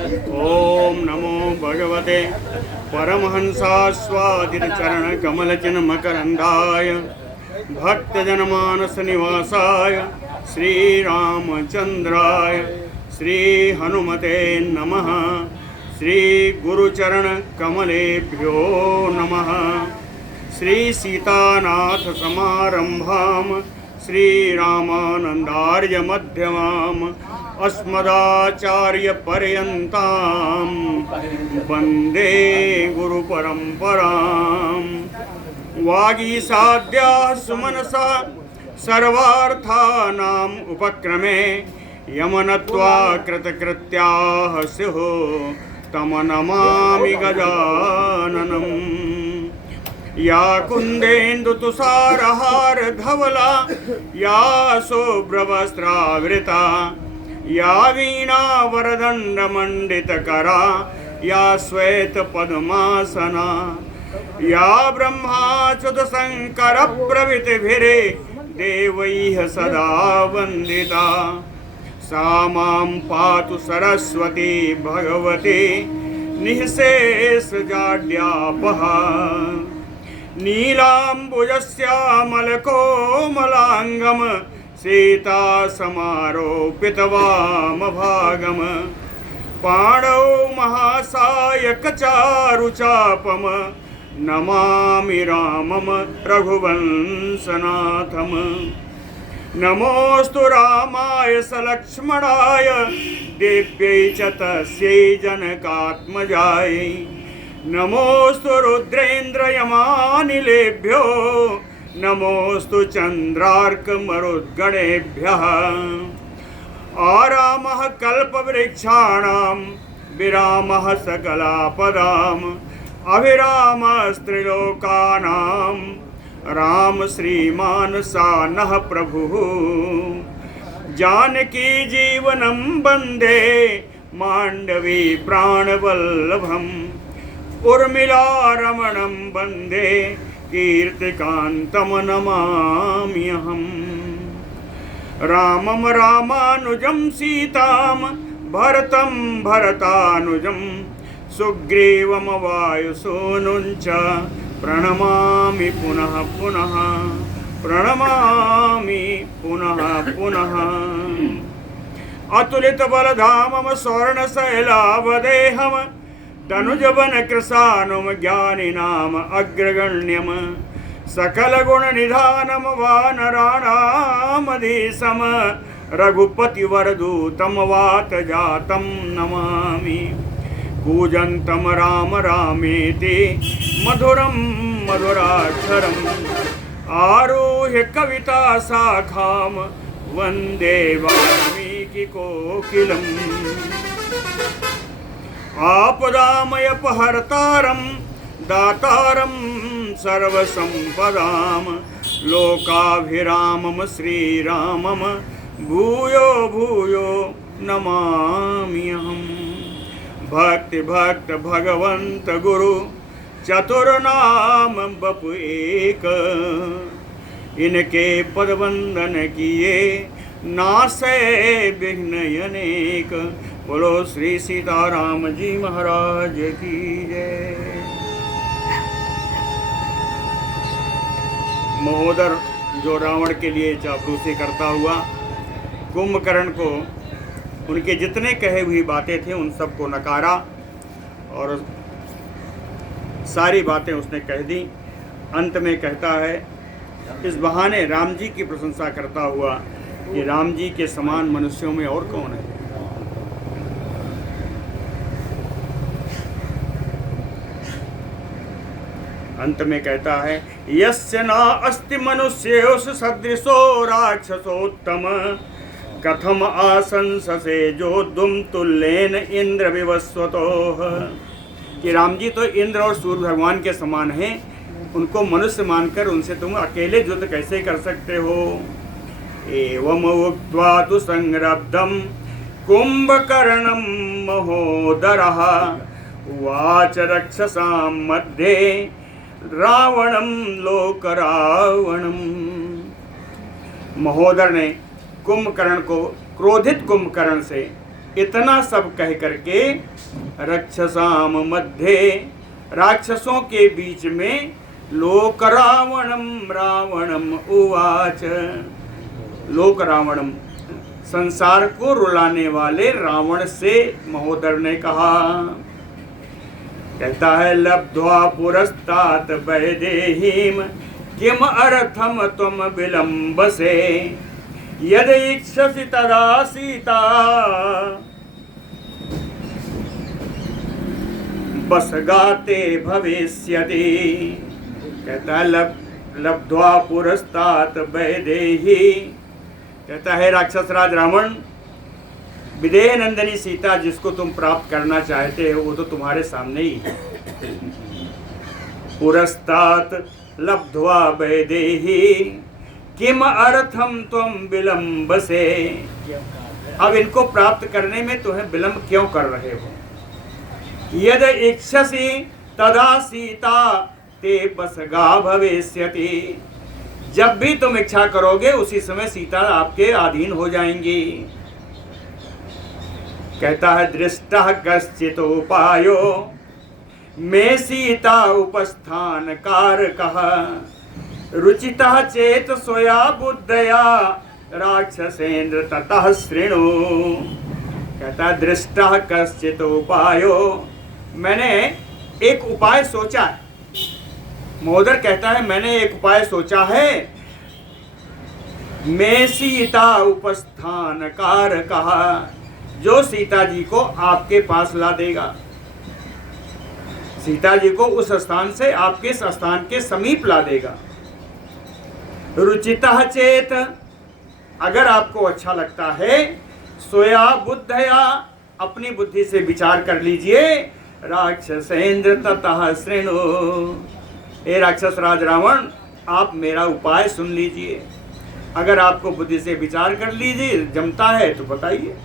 ओम नमो भगवते परमहंसास्वादितचरणकमलचिन्मकरन्दाय भक्तजनमानस निवासाय श्रीरामचन्द्राय श्रीहनुमते नमः। श्रीगुरुचरणकमलेभ्यो नमः। श्रीसीतानाथसमारम्भां श्रीरामानन्दार्यमध्यमाम् अस्मदाचार्यपर्यन्तां वन्दे गुरुपरम्परां। वागीसाद्याः सुमनसा सर्वार्थानाम् उपक्रमे यमनत्वा कृतकृत्याः स्युः तं नमामि गजाननम्। या कुन्देन्दुतुषारहारधवला या शुभ्रवस्त्रावृता या वीणावरदण्डमण्डितकरा या श्वेतपद्मासना या ब्रह्माच्युतशङ्करप्रभृतिभिर्देवैः सदा वन्दिता सा मां पातु सरस्वती भगवती निःशेषजाड्यापहा। नीलाम्बुजश्यामलकोमलाङ्गं सीतासमारोपितवामभागं पाणौ महासायकचारुचापं नमामि रामं रघुवंशनाथम्। नमोऽस्तु रामाय सलक्ष्मणाय देव्यै च तस्यै जनकात्मजायै। नमोऽस्तु रुद्रेन्द्रयमानिलेभ्यो नमोऽस्तु चन्द्रार्कमरुद्गणेभ्यः। आरामः कल्पवृक्षाणां विरामः सकलापदाम् अभिरामस्त्रिलोकानां राम श्रीमान् सानः प्रभुः। जानकी जीवनं वन्दे माण्डवी प्राणवल्लभम् उर्मिलारमणं वन्दे कीर्तिकान्तं नमाम्यहम्। रामं रामानुजं सीतां भरतं भरतानुजं सुग्रीवं वायुसूनुं च प्रणमामि पुनः पुनः प्रणमामि पुनः पुनः। अतुलितबलधामं स्वर्णशैलावदेहं तनुजवनकृशानुं ज्ञानिनाम् अग्रगण्यम् सकलगुणनिधानं वानराणामधीशं रघुपतिवरदूतं वातजातं नमामि। कूजन्तं राम रामेति मधुरं मधुराक्षरम् आरुह्य कविताशाखां वन्दे वाल्मीकिकोकिलम्। आपदामयपहर्तारं दातारं सर्वसम्पदां लोकाभिरामं श्रीरामं भूयो भूयो नमाम्यहम्। भक्ति भक्त भगवंत गुरु चतुर्नाम बपु एक इनके पदवंदन किए नासे विघ्न अनेक। बोलो श्री सीताराम जी महाराज की जय। महोदर जो रावण के लिए चापलूसी करता हुआ कुंभकर्ण को उनके जितने कहे हुई बातें थी उन सबको नकारा और सारी बातें उसने कह दी। अंत में कहता है इस बहाने राम जी की प्रशंसा करता हुआ कि राम जी के समान मनुष्यों में और कौन है। अंत में कहता है यस्य न अस्ति मनुष्योऽसि सदृशो राक्षसोत्तम कथम आशंससे जोद्धुम तुल्येन इंद्र विवस्वतोः। कि राम जी तो इंद्र और सूर्य भगवान के समान हैं, उनको मनुष्य मानकर उनसे तुम अकेले युद्ध कैसे कर सकते हो। एवं उक्त्वा तु संरब्धं कुंभकर्णं महोदरः उवाच रक्षसां मध्ये रावणं लोकरावणं। महोदर ने कुंभकर्ण को क्रोधित कुंभकर्ण से इतना सब कह करके रक्षसाम मध्य, राक्षसों के बीच में लोक रावणम रावणम उवाच, लोक रावणम, संसार को रुलाने वाले रावण से महोदर ने कहा, कहता है लब्ध्वा पुरस्तात वैदेहीम किम अर्थम त्वम विलंबसे, यद इच्छसि तदा सीता बस गाते भविष्यति। कहता है लब्ध्वा पुरस्तात वैदेही, कहता है राक्षस राज रावण, विदेह नंदनी सीता जिसको तुम प्राप्त करना चाहते हो वो तो तुम्हारे सामने ही है। पुरस्तात लब्ध्वा वैदेही किम अर्थम त्वम विलंबसे, अब इनको प्राप्त करने में तुम्हें विलंब क्यों कर रहे हो। यद इच्छसि तदा सीता ते बसगा भविष्यति, जब भी तुम इच्छा करोगे उसी समय सीता आपके अधीन हो जाएंगी। कहता है दृष्टः कश्चित् उपायो मे सीता उपस्थान कारकः, रुचितः चेत सोया बुद्धया राक्षसेन्द्र ततः शृणु। कहता है दृष्टः कश्चित् उपायो, मैंने एक उपाय सोचा है। महोदर कहता है मैंने एक उपाय सोचा है, मैं सीता उपस्थान कारकः, जो सीता जी को आपके पास ला देगा, सीता जी को उस स्थान से आपके स्थान के समीप ला देगा। रुचितः चेत, अगर आपको अच्छा लगता है, सोया बुद्धया, अपनी बुद्धि से विचार कर लीजिए, राक्षसेन्द्र ततः शृणु, हे राक्षस राज रावण आप मेरा उपाय सुन लीजिए। अगर आपको बुद्धि से विचार कर लीजिए जमता है तो बताइए।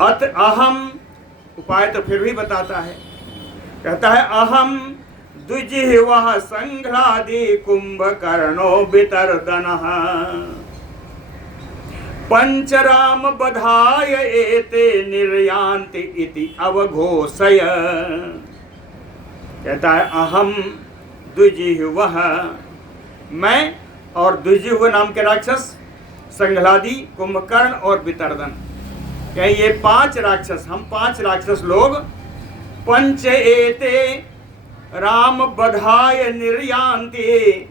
अत अहम, उपाय तो फिर भी बताता है, कहता है अहम द्विजिह्वः संघ्रादि कुंभकर्णो वितर्दनः, पंचराम बधाय एते निर्यान्ति इति अवघोषय। कहता है अहम द्विजिह्वः, मैं और द्विजिह्व नाम के राक्षस, संघ्रादि, कुंभकर्ण और वितर्दन, कहें ये 5 राक्षस, हम 5 राक्षस लोग, पंच एते राम बधाय निर्यान्ति,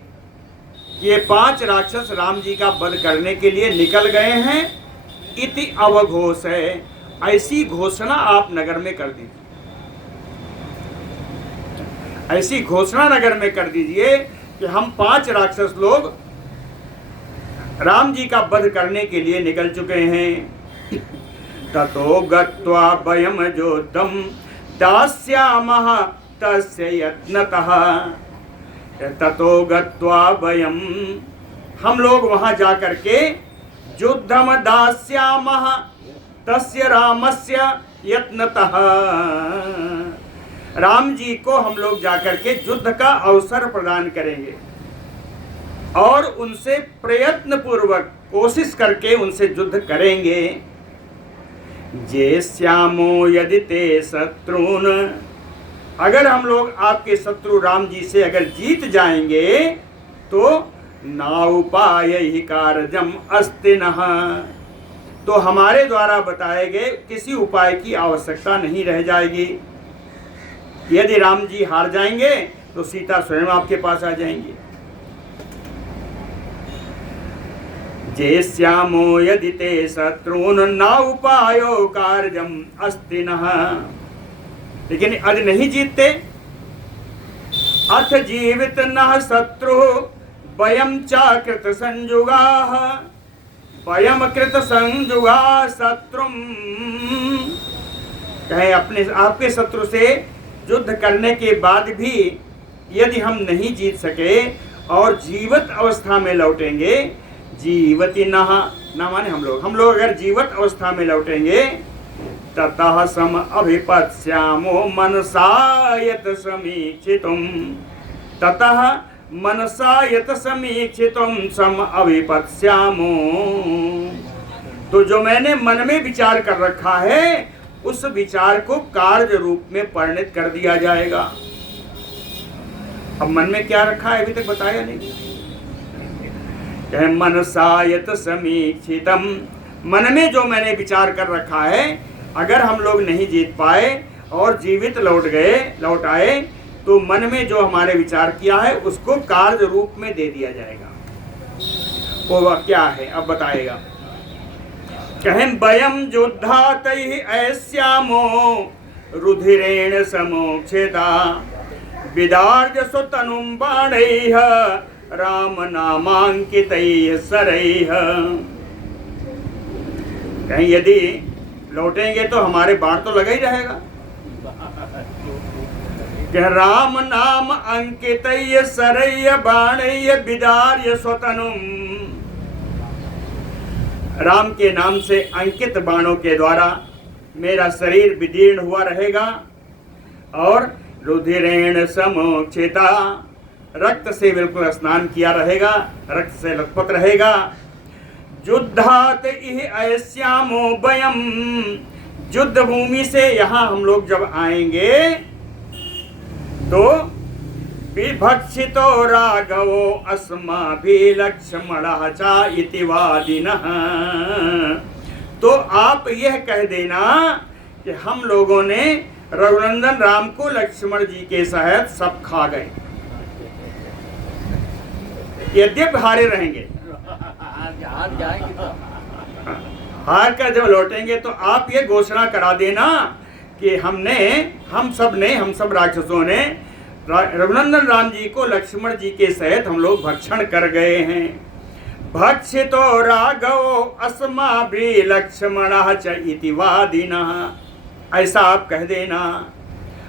ये 5 राक्षस राम जी का वध करने के लिए निकल गए हैं। इति अवघोष है, ऐसी घोषणा आप नगर में कर दीजिए, ऐसी घोषणा नगर में कर दीजिए कि हम 5 राक्षस लोग राम जी का वध करने के लिए निकल चुके हैं। ततो गत्वा वयम योद्धम दास्यामः तस्य यत्नतः, ततो गत्वा वयम, हम लोग वहां जा करके युद्धम दास्यामः तस्य रामस्य यत्नतः, राम जी को हम लोग जाकर के युद्ध का अवसर प्रदान करेंगे और उनसे प्रयत्न पूर्वक कोशिश करके उनसे युद्ध करेंगे। जे श्यामो यदि ते शत्रुन, अगर हम लोग आपके शत्रु राम जी से अगर जीत जाएंगे तो ना उपाय ही कार्यम अस्ति नः, तो हमारे द्वारा बताए गए किसी उपाय की आवश्यकता नहीं रह जाएगी। यदि राम जी हार जाएंगे तो सीता स्वयं आपके पास आ जाएंगी। जे श्यामो यदि ते शत्रुन न उपायो कार्यम अस्ति नः, लेकिन यदि नहीं जीतते, अथ जीवित न शत्रु वयम च कृत संयुगाः, वयम कृत संयुगा शत्रुम, कहे अपने आपके शत्रु से युद्ध करने के बाद भी यदि हम नहीं जीत सके और जीवित अवस्था में लौटेंगे, जीवति नः, न माने हम लोग अगर जीवित अवस्था में लौटेंगे, ततः सम अभिपत्स्यामो मनसा यत समीक्षितुम, ततः मनसा यत समीक्षितुम सम अभिपत्स्यामो, तो जो मैंने मन में विचार कर रखा है उस विचार को कार्य रूप में परिणत कर दिया जाएगा। अब मन में क्या रखा है अभी तक बताया नहीं। मनसायत समीक्षितम, मन में जो मैंने विचार कर रखा है अगर हम लोग नहीं जीत पाए और जीवित लौट आए तो मन में जो हमारे विचार किया है उसको कार्य रूप में दे दिया जाएगा। वो वह क्या है अब बताएगा। कहें वयम युद्धातैहि ऐस्यामो रुधिरेण समोक्षिता विदार्य सुतनुं बाणैः राम नामांकितैः सरैः। कहीं यदि लौटेंगे तो हमारे बाण तो लगा ही रहेगा। राम नाम अंकितैः सरैः बाणैः विदार्य सुतनुं, राम के नाम से अंकित बाणों के द्वारा मेरा शरीर विदीर्ण हुआ रहेगा और रुधिरेण समोक्षिता, रक्त से बिल्कुल स्नान किया रहेगा, रक्त से लथपथ रहेगा। युद्धात इह ऐस्यामो वयम, युद्ध भूमि से यहाँ हम लोग जब आएंगे तो विभक्षितो राघवो अस्माभिलक्ष्मणः च इति वादिनः। तो आप यह कह देना कि हम लोगों ने रघुनंदन राम को लक्ष्मण जी के सहित सब खा गए, यद्यपि हारे रहेंगे। हार कर जब लौटेंगे तो आप ये घोषणा करा देना कि हम सब राक्षसों ने रघुनंदन राम जी को लक्ष्मण जी के सहित हम लोग भक्षण कर गए हैं। भक्षितो राघवो अस्माभि लक्ष्मणः च इति वादिनः, ऐसा आप कह देना।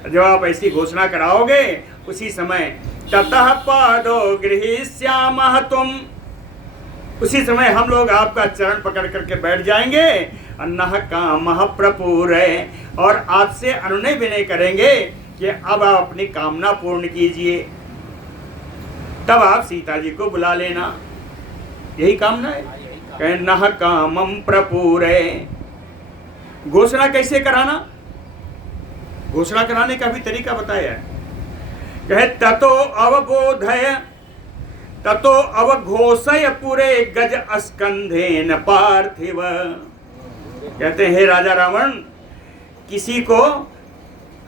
जब आप ऐसी घोषणा कराओगे उसी समय ततः पादो गृहीष्यामः तुम, उसी समय हम लोग आपका चरण पकड़ करके बैठ जाएंगे। अन्नः कामः प्रपूरे, और आपसे अनुनय विनय करेंगे कि अब आप अपनी कामना पूर्ण कीजिए। तब आप सीता जी को बुला लेना, यही कामना है। कहना कामम प्रपूरे। घोषणा कैसे कराना, घोषणा कराने का भी तरीका बताया है। कहे ततो अवघोषय पुरे गज स्कंधेन पार्थिव। कहते हैं हे राजा रावण, किसी को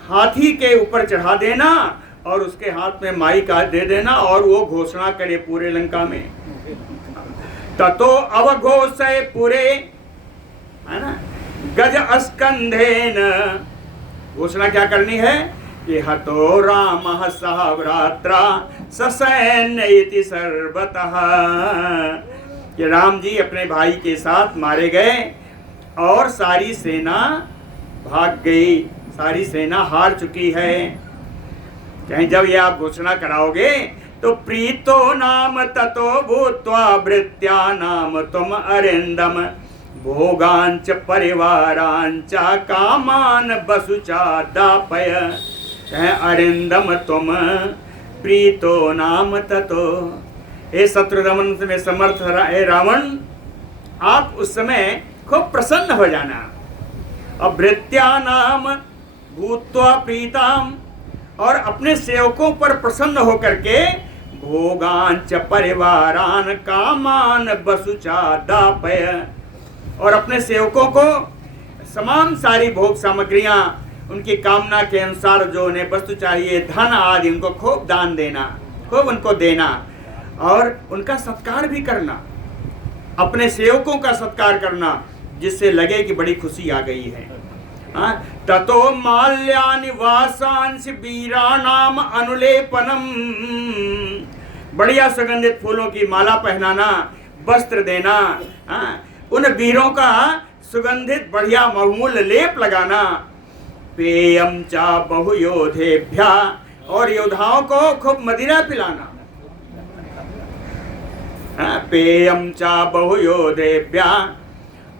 हाथी के ऊपर चढ़ा देना और उसके हाथ में माई का दे देना और वो घोषणा करे पूरे लंका में। ततो अवघोषय पुरे, है ना, गज स्कंधेन। घोषणा क्या करनी है कि हतो रामः सह भ्रात्रा ससैन्य इति सर्वतः, कि राम जी अपने भाई के साथ मारे गए और सारी सेना भाग गई, सारी सेना हार चुकी है। कहीं जब ये आप घोषणा कराओगे तो प्रीतो नाम ततो भूत्वा भृत्या नाम तुम अरिंदम भोगांच परिवारांच कामान वसुचा दापय। अरिंदम तुम प्रीतो नाम ततो। हे शत्रुदमन में समर्थ हे रावण, आप उस समय खूब प्रसन्न हो जाना। अब भृत्या नाम भूत्वा प्रीताम, और अपने सेवकों पर प्रसन्न होकर के भोगांच परिवारान कामान वसुचा दापय, और अपने सेवकों को तमाम सारी भोग सामग्रियां उनकी कामना के अनुसार जो उन्हें वस्तु चाहिए, धन आदि, उनको खूब दान देना, खूब उनको देना और उनका सत्कार भी करना, अपने सेवकों का सत्कार करना, जिससे लगे कि बड़ी खुशी आ गई है। ततो माल्यानि वासांसि वीराणाम अनुलेपनम, बढ़िया सुगंधित फूलों की माला पहनाना, वस्त्र देना, उन वीरों का सुगंधित बढ़िया बहुमूल्य लेप लगाना। पेयम चा बहुयोधेभ्या, और योद्धाओं को खूब मदिरा पिलाना। पेयम चा बहुयोधेभ्या,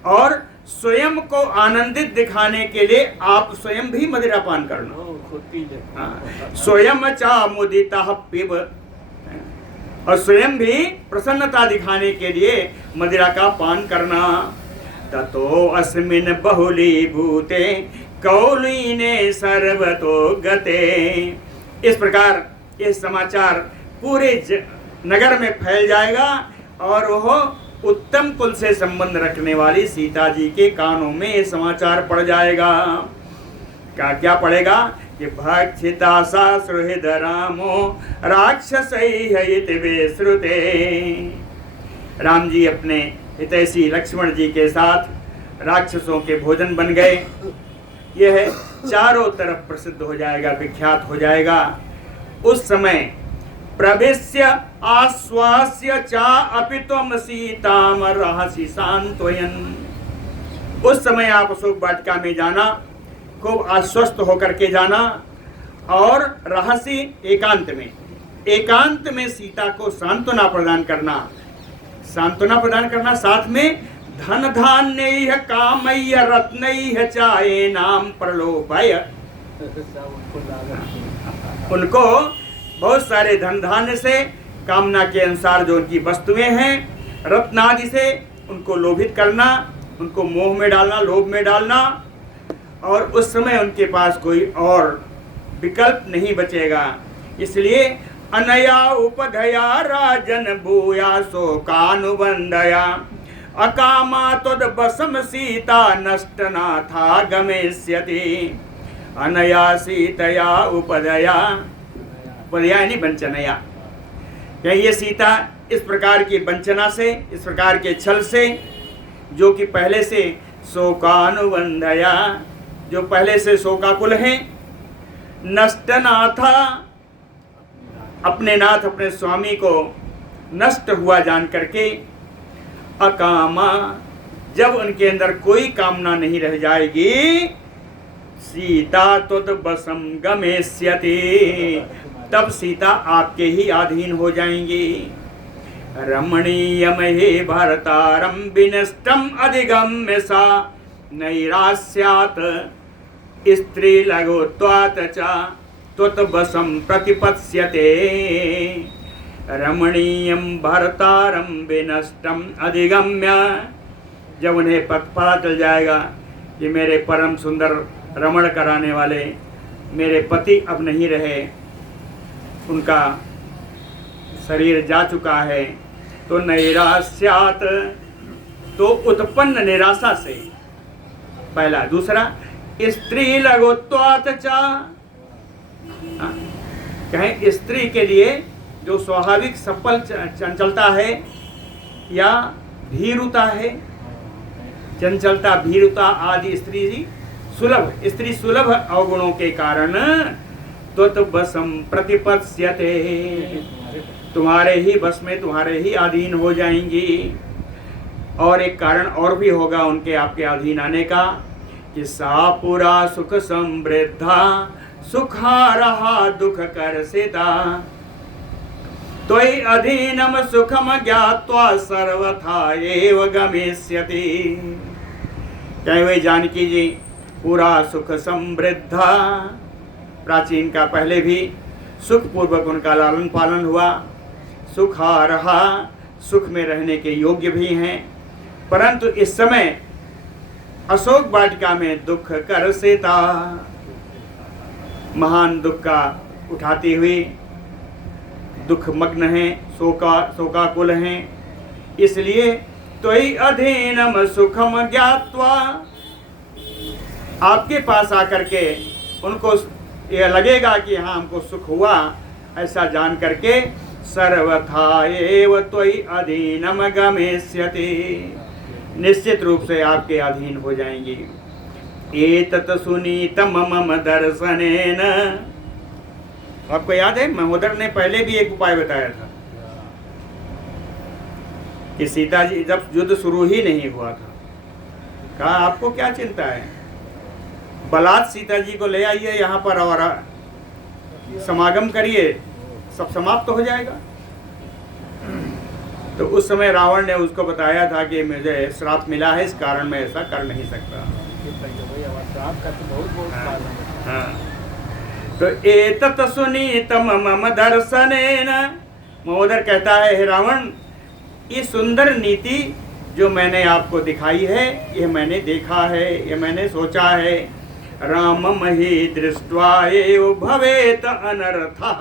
और स्वयं को आनंदित दिखाने के लिए आप स्वयं भी मदिरा पान करना। स्वयं चा मुदितः पिब, और स्वयं भी प्रसन्नता दिखाने के लिए मदिरा का पान करना। ततो अस्मिन् बहुलीभूते कौलीने सर्वतो गते। इस प्रकार ये समाचार पूरे नगर में फैल जाएगा और वह उत्तम कुल से संबंध रखने वाली सीता जी के कानों में ये समाचार पड़ जाएगा। क्या पड़ेगा कि भक्षिता सा सुहृद रामो राक्षसैः विश्रुते। राम जी अपने हितैषी लक्ष्मण जी के साथ राक्षसों के भोजन बन गए। यह चारों तरफ प्रसिद्ध हो जाएगा, विख्यात हो जाएगा। उस समय प्रवेश्य आश्वास्य चा अपि त्वं सीताम रहसि सांत्वयन्। उस समय आप अशोक वाटिका में जाना, खूब आश्वस्त होकर के जाना और रहस्य एकांत में सीता को सांत्वना प्रदान करना। साथ में धन धान्य कामय्य रत्नैः चायेनां प्रलोभय। उनको बहुत सारे धन धान्य से, कामना के अनुसार जो उनकी वस्तुएं हैं, रत्न आदि से उनको लोभित करना, उनको मोह में डालना, लोभ में डालना। और उस समय उनके पास कोई और विकल्प नहीं बचेगा। इसलिए अनया उपधया राजन भूया शोकानुबंधया अकामा तद्वशम सीता नष्ट नाथा गमेष्यति। अनया सीतया उपदया, उपदया यानी वंचनया। ये सीता इस प्रकार की वंचना से, इस प्रकार के छल से, जो कि पहले से शोकानुबंधया, जो पहले से शोकाकुल हैं, नष्ट नाथा, अपने नाथ अपने स्वामी को नष्ट हुआ जान करके, अकामा, जब उनके अंदर कोई कामना नहीं रह जाएगी, सीता तद्वशं गमेष्यति, तब सीता आपके ही अधीन हो जाएंगी। रमणीयमहे भरतारं विनष्टम अधिगम्य सा नैरास्यात् स्त्रीलघुत्वात् च त्वद्वशं प्रतिपत्स्यते। रमणीयं भरतारं विनष्टम अधिगम्य, जब उन्हें पता चल जाएगा कि मेरे परम सुंदर रमण कराने वाले मेरे पति अब नहीं रहे, उनका शरीर जा चुका है, तो नैरास्यात, तो उत्पन्न निराशा से, पहला। दूसरा स्त्री लघुत्वात् च, कहें स्त्री के लिए जो स्वाभाविक सफल चंचलता है या भीरुता है, चंचलता भीरुता आदि स्त्री सुलभ अवगुणों के कारण त्वद्वशं प्रतिपत्स्यते, तुम्हारे ही बस में, तुम्हारे ही अधीन हो जाएंगी। और एक कारण और भी होगा उनके आपके अधीन आने का, कि सा पुरा सुख समृद्धा सुखारहा दुख कर्षिता त्वयि अधीनम सुखम ज्ञात्वा सर्वथा एव गमिष्यति। कहे हुए जानकी जी पूरा सुख समृद्धा, प्राचीन का पहले भी सुख पूर्वक उनका लालन पालन हुआ, सुखारहा, सुख में रहने के योग्य भी हैं, परंतु इस समय अशोक वाटिका में दुख कर्षिता, महान दुख का उठाती हुई दुख मग्न हैं, शोकाकुल हैं। इसलिए त्वयि अधीनम सुखम ज्ञात्वा, आपके पास आकर के उनको यह लगेगा कि हाँ हमको सुख हुआ, ऐसा जान करके सर्वथा एव त्वयि अधीनम गमिष्यति, निश्चित रूप से आपके अधीन हो जाएंगी। एतत् सुनीतम मम दर्शनेन, आपको याद है महोदर ने पहले भी एक उपाय बताया था कि सीता जी जब युद्ध शुरू ही नहीं हुआ था, कहा आपको क्या चिंता है, बलात् सीता जी को ले आइए यहाँ पर और समागम करिए, सब समाप्त हो जाएगा। तो उस समय रावण ने उसको बताया था कि मुझे श्राप मिला है, इस कारण मैं ऐसा कर नहीं सकता। हाँ। तो एतत् सुनीतम मम दर्शनेन, महोदर कहता है हे रावण, ये सुंदर नीति जो मैंने आपको दिखाई है, ये मैंने देखा है, ये मैंने सोचा है। रामम ही दृष्ट्वा एव भवेत अनर्थः।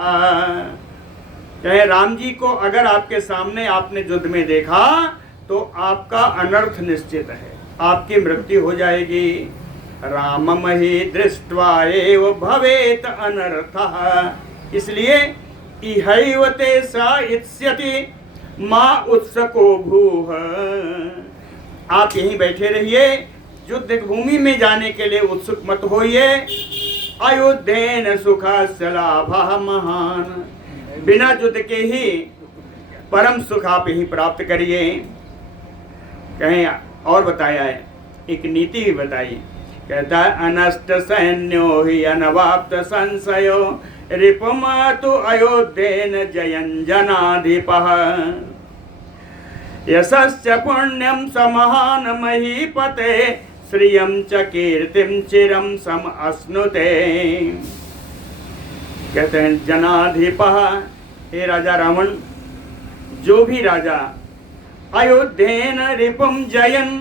कहे राम जी को अगर आपके सामने आपने युद्ध में देखा तो आपका अनर्थ निश्चित है, आपकी मृत्यु हो जाएगी। रामम ही दृष्ट्वा एव भवेत अनर्थः। इसलिए इहैव तेषा इत्स्यति मा उत्सको भूः। आप यहीं बैठे रहिए, युद्ध भूमि में जाने के लिए उत्सुक मत होइए। अयोध्येन सुखस्य लाभः महान। बिना युद्ध के ही परम सुख आप ही प्राप्त करिए। कहें और बताया है, एक नीति भी बताई। कहता है अनष्ट सैन्यो ही अनवाप्त संशयो रिपुमातु अयोध्येन जयन् जनाधिपः। यशस्य पुण्यं समहान महीपते श्रियं च कीर्तिं चिरं सम अश्नुते। कहते हैं जनाधिपः, हे राजा रावण, जो भी राजा अयोध्येन रिपुम जयन,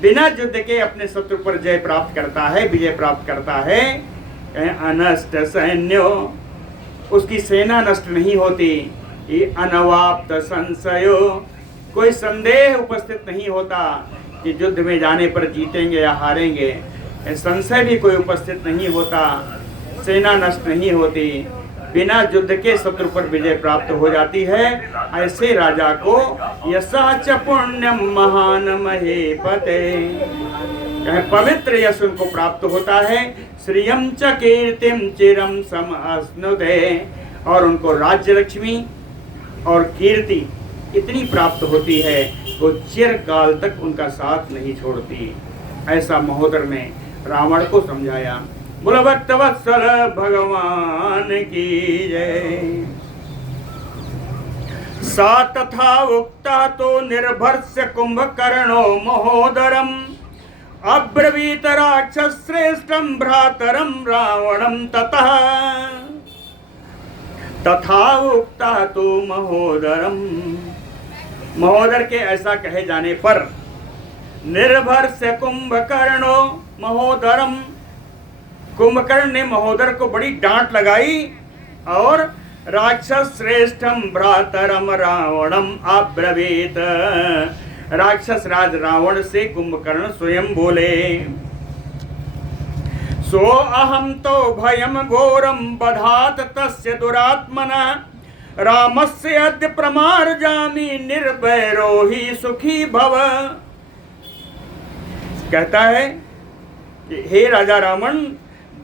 बिना युद्ध के अपने शत्रु पर जय प्राप्त करता है, विजय प्राप्त करता है। अनष्ट सैन्यो, उसकी सेना नष्ट नहीं होती। ये अनवाप्त संशयो, कोई संदेह उपस्थित नहीं होता कि युद्ध में जाने पर जीतेंगे या हारेंगे। संशय भी कोई उपस्थित नहीं होता, सेना नष्ट नहीं होती, बिना युद्ध के शत्रु पर विजय प्राप्त हो जाती है। ऐसे राजा को यशः च पुण्यम महान महीपते, पवित्र यश उनको प्राप्त होता है। श्रियं च कीर्तिम चिरम सम अश्नुते, और उनको राज्य लक्ष्मी और कीर्ति इतनी प्राप्त होती है वो चिरकाल तक उनका साथ नहीं छोड़ती। ऐसा महोदर ने रावण को समझाया। बोला भक्तवत्सल भगवान की जय। सा तथा उक्ता तो निर्भर्ष्य कुंभकर्णो महोदरम अब्रवीत राक्षस श्रेष्ठम भ्रातरम रावणम ततः। तथा उक्ता तो महोदरम, महोदर के ऐसा कहे जाने पर निर्भर्ष्य कुंभकर्णो महोदरम, कुंभकर्ण ने महोदर को बड़ी डांट लगाई और राक्षस श्रेष्ठम भ्रातरम रावणम अब्रवीत, राक्षस राज रावण से कुंभकर्ण स्वयं बोले। सो अहम तो भयम घोरम बधात तस्य दुरात्मना रामस्य अद्य प्रमार्जामि निर्भयो हि सुखी भव। कहता है कि हे राजा रावण,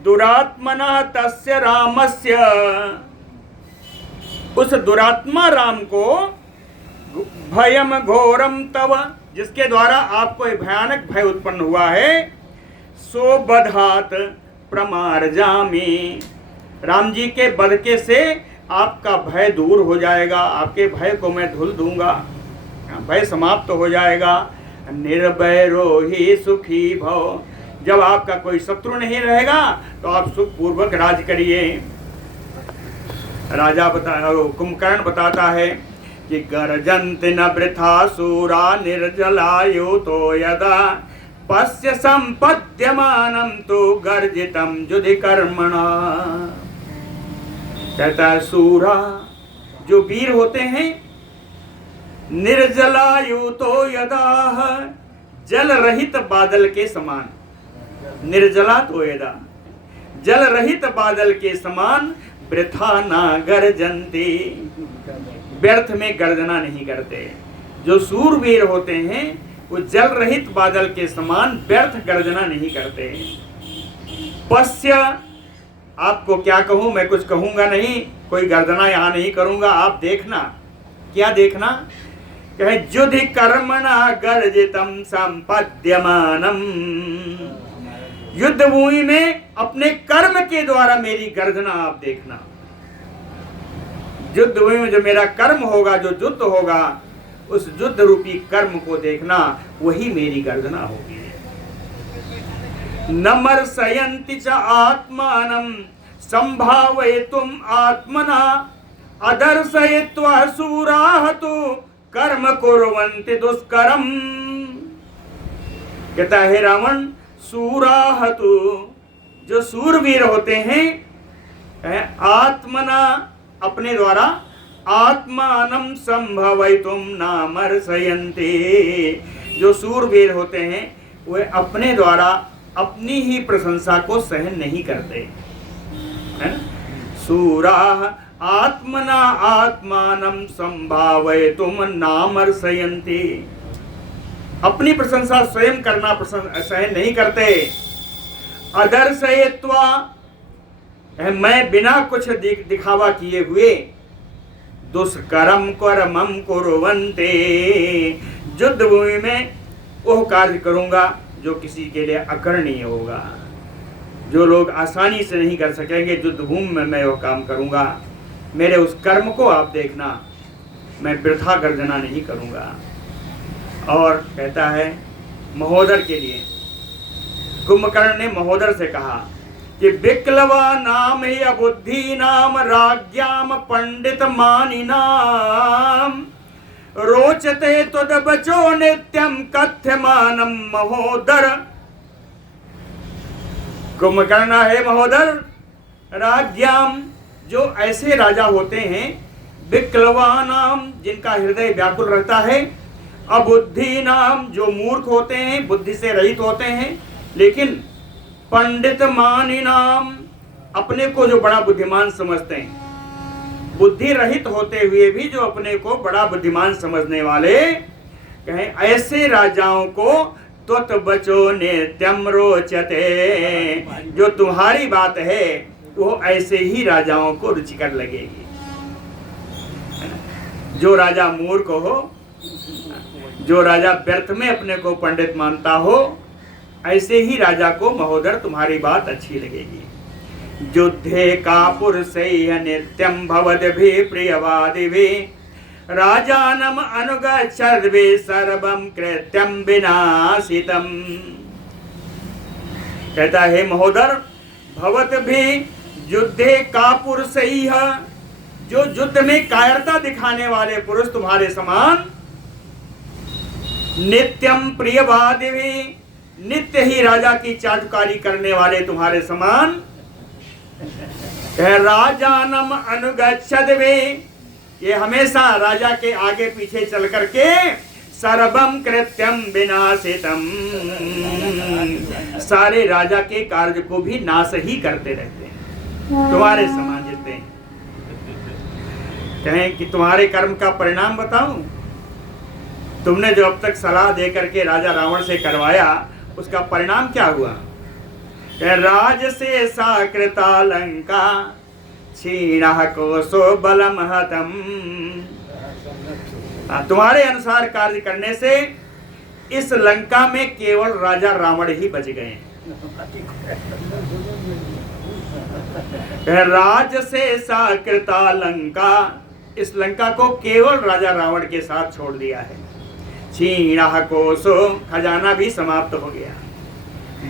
दुरात्मना तस्य रामस्य, उस दुरात्मा राम को भयम घोरम तव, जिसके द्वारा आपको भयानक भय उत्पन्न हुआ है, सो बधात प्रमार्जामि, राम जी के बध के से आपका भय दूर हो जाएगा, आपके भय को मैं धुल दूंगा, भय समाप्त हो जाएगा। निर्भयो हि सुखी भव, जब आपका कोई शत्रु नहीं रहेगा तो आप सुख पूर्वक राज करिए। राजा कुंभकर्ण बताता है कि गर्जन्ति न वृथा सूरा निर्जलायुतो यदा पश्य संपद्यमानं तु गर्जितं युधि कर्मणा। कहता है सूरा, जो वीर होते हैं, निर्जलायुतो यदा, जल रहित बादल के समान, निर्जला तो यदा, जल रहित बादल के समान, वृथा ना गर्जन्ति, व्यर्थ में गर्जना नहीं करते। जो सूरवीर होते हैं वो जल रहित बादल के समान व्यर्थ गर्जना नहीं करते। पश्य, आपको क्या कहूं, मैं कुछ कहूंगा नहीं, कोई गर्जना यहां नहीं करूंगा, आप देखना। क्या देखना? कहे युधि कर्मणा गर्जितम संपद्यमानम, युद्ध भूमि में अपने कर्म के द्वारा मेरी गर्जना आप देखना। युद्ध भूमि में जो मेरा कर्म होगा, जो युद्ध होगा, उस युद्ध रूपी कर्म को देखना, वही मेरी गर्जना होगी। नमर्शयन्ति च आत्मानं संभावयितुम आत्मना अदर्शयित्वा सूराः तु कर्म कुर्वन्ति दुष्करम। कहता है रावण, सूराहतु, जो सूरवीर होते हैं, आत्मना, अपने द्वारा, आत्मानं संभवयितुम नामर्षयन्ति, जो सूरवीर होते हैं वे अपने द्वारा अपनी ही प्रशंसा को सहन नहीं करते, है ना। सूराः आत्मना आत्मानं संभावयितुम नामर्षयन्ति, अपनी प्रशंसा स्वयं करना सहन नहीं करते। अदर्शयित्वा, मैं बिना कुछ दिखावा किए हुए, दुष्करम कर्मम कुर्वन्ते, युद्ध भूमि में वह कार्य करूंगा जो किसी के लिए अकरणीय होगा, जो लोग आसानी से नहीं कर सकेंगे, युद्ध भूमि में मैं वह काम करूंगा। मेरे उस कर्म को आप देखना, मैं वृथा गर्जना नहीं करूंगा। और कहता है महोदर के लिए, कुंभकर्ण ने महोदर से कहा कि विक्लवा नाम या बुद्धि नाम राज्ञाम पंडित मानिनाम रोचते तुद बचो नित्यम कथ्यमानम महोदर। कुंभकर्ण है महोदर, राज्ञाम, जो ऐसे राजा होते हैं, विक्लवा नाम, जिनका हृदय व्याकुल रहता है, अबुद्धि नाम, जो मूर्ख होते हैं, बुद्धि से रहित होते हैं, लेकिन पंडित मानी नाम, अपने को जो बड़ा बुद्धिमान समझते हैं, बुद्धि रहित होते हुए भी जो अपने को बड़ा बुद्धिमान समझने वाले, कहें ऐसे राजाओं को त्वत् बचो नित्यम रोचते, जो तुम्हारी बात है वो ऐसे ही राजाओं को रुचिकर लगेगी। जो राजा मूर्ख हो, जो राजा व्यर्थ में अपने को पंडित मानता हो, ऐसे ही राजा को महोदर तुम्हारी बात अच्छी लगेगी। युद्धे कापुरुषैः नित्यं भवद्भिः प्रियवादिभिः राजानम अनुगच्छद्भिः सर्वं कृत्यं विनाशितम्। कहता है महोदर, भवद्भिः युद्धे कापुरुषैः, जो युद्ध में कायरता दिखाने वाले पुरुष तुम्हारे समान, नित्यम प्रियवादिभिः, नित्य ही राजा की चाटुकारी करने वाले तुम्हारे समान, राजानम अनुगच्छद्भिः, ये हमेशा राजा के आगे पीछे चल करके सर्वम कृत्यम विनाशितम, सारे राजा के कार्य को भी नाश ही करते रहते हैं, तुम्हारे समान जितने हैं। कहें कि तुम्हारे कर्म का परिणाम बताऊं, तुमने जो अब तक सलाह दे करके राजा रावण से करवाया, उसका परिणाम क्या हुआ? राज से साकृता लंका क्षीणः कोशो बलम हतम। तुम्हारे अनुसार कार्य करने से इस लंका में केवल राजा रावण ही बच गए। राज से साकृता लंका, इस लंका को केवल राजा रावण के साथ छोड़ दिया है। क्षीणः कोशो, खजाना भी समाप्त हो गया।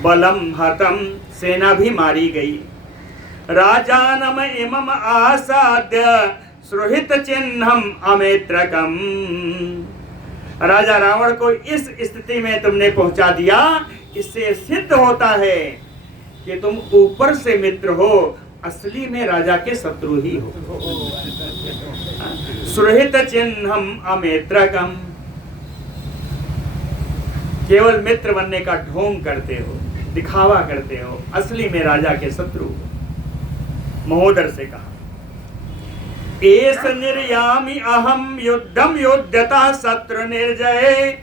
बलम हतम, सेना भी मारी गई। राजानम इमम आसाद्य सुहृत चिन्हम अमेत्रकम, राजा रावण को इस स्थिति में तुमने पहुंचा दिया, इससे सिद्ध होता है कि तुम ऊपर से मित्र हो, असली में राजा के शत्रु ही हो। सुहृत चिन्हम अमेत्रकम, केवल मित्र बनने का ढोंग करते हो, दिखावा करते हो, असली में राजा के शत्रु हो। महोदर से कहा, एस निर्यामि अहम युद्धम युद्धता शत्रु निर्जय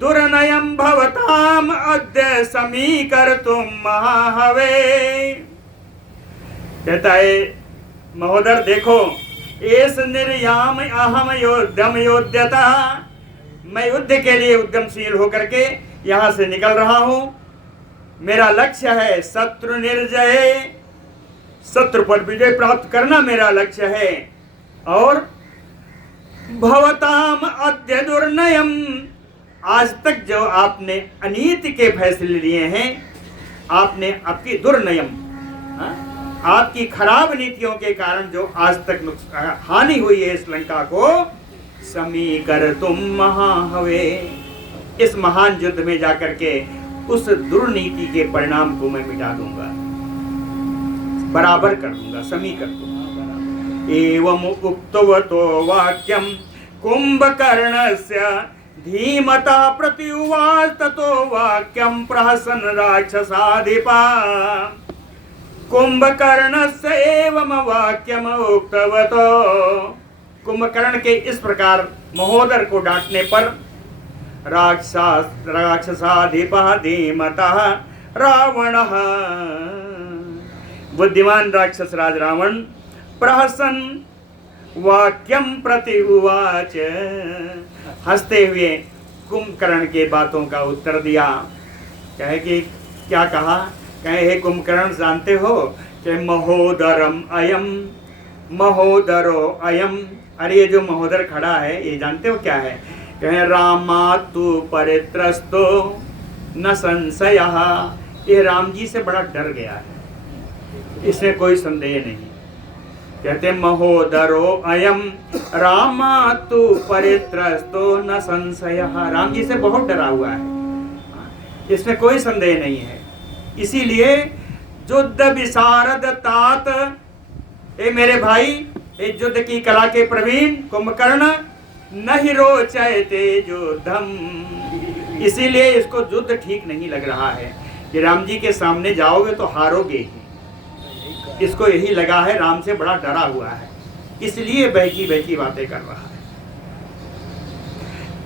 दुर्नयम भवताम अद्य समीकर्तुम महाहवे। कहता है महोदर देखो, एस निर्याम अहम युद्धम युद्धता, मैं युद्ध के लिए उद्यमशील होकर के यहाँ से निकल रहा हूँ। मेरा लक्ष्य है शत्रु निर्जय, शत्रु पर विजय प्राप्त करना मेरा लक्ष्य है। और भवताम अद्य दुर्नयम, आज तक जो आपने अनीति के फैसले लिए हैं, आपने आपकी दुर्नयम, आपकी खराब नीतियों के कारण जो आज तक हानि हुई है इस लंका को, समीकर्तुम महाहवे। इस महान युद्ध में जाकर के उस दुर्नीति के परिणाम को मैं मिटा दूंगा, बराबर कर दूंगा। समीकर्तुम। एवं उक्तवतो वाक्यम कुंभकर्णस्य धीमता प्रत्युवाच ततो वाक्यम प्रहसन राक्षसाधिपा। कुंभकर्णस्य एवं वाक्यम उक्तवतो। कुंभकर्ण के इस प्रकार महोदर को डांटने पर राक्षसाधिपः धीमतः रावणः, बुद्धिमान राक्षस राज रावण, प्रहसन वाक्यम प्रति उवाच, हंसते हुए कुंभकर्ण के बातों का उत्तर दिया। कहे कि क्या कहा? कहे हे कुंभकर्ण, जानते हो कि महोदरम अयम, महोदरो अयम। अरे ये जो महोदर खड़ा है ये जानते हो क्या है? कहे रामातु परित्रस्तो न संशयः। ये राम जी से बड़ा डर गया है, इसमें कोई संदेह नहीं। कहते महोदरो अयम रामातु परित्रस्तो न संशयः। राम जी से बहुत डरा हुआ है, इसमें कोई संदेह नहीं है। इसीलिए युद्ध विशारद तात, ए मेरे भाई, ए युद्ध की कला के प्रवीण कुंभकर्ण, नहीं रोचयते युद्धम। इसीलिए इसको युद्ध ठीक नहीं लग रहा है कि राम जी के सामने जाओगे तो हारोगे ही। इसको यही लगा है राम से बड़ा डरा हुआ है, इसलिए बहकी बहकी बातें कर रहा है।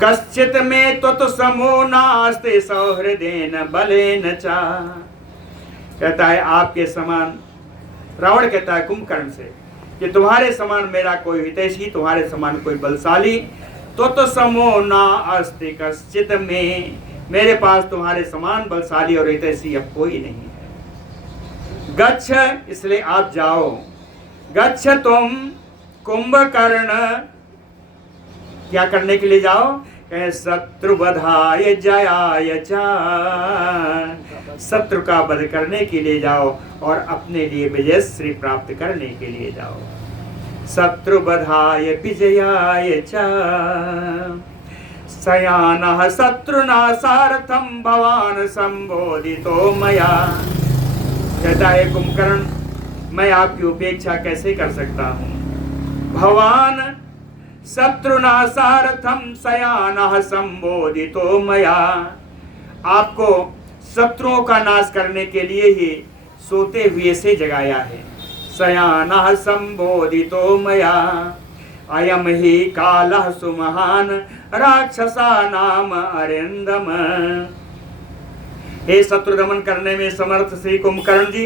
कश्चित में तो समो नास्ते सौहृदेन बलेन चा। कहता है आपके समान, रावण कहता है कुंभकर्ण से कि तुम्हारे समान मेरा कोई हितैषी, तुम्हारे समान कोई बलशाली तो समो ना अस्ति कश्चित में, मेरे पास तुम्हारे समान बलशाली और हितैषी अब कोई नहीं है। गच्छ, इसलिए आप जाओ। गच्छ तुम कुंभकर्ण, क्या करने के लिए जाओ? कहे शत्रु बधाय जयाय चा, शत्रु का वध करने के लिए जाओ और अपने लिए विजय श्री प्राप्त करने के लिए जाओ। शत्रु बधाय विजयाय चा शयानः शत्रुनाशार्थं भवान संबोधितो मया। कहता है कुंभकर्ण, मैं आपकी उपेक्षा कैसे कर सकता हूँ? भवान शत्रुनाशार्थं शयानः संबोधितो मया, आपको शत्रुओं का नाश करने के लिए ही सोते हुए से जगाया है। शयानः संबोधितो मया अयम ही कालः सुमहान राक्षसानाम अरिंदम। हे शत्रु दमन करने में समर्थ श्री कुंभकर्ण जी,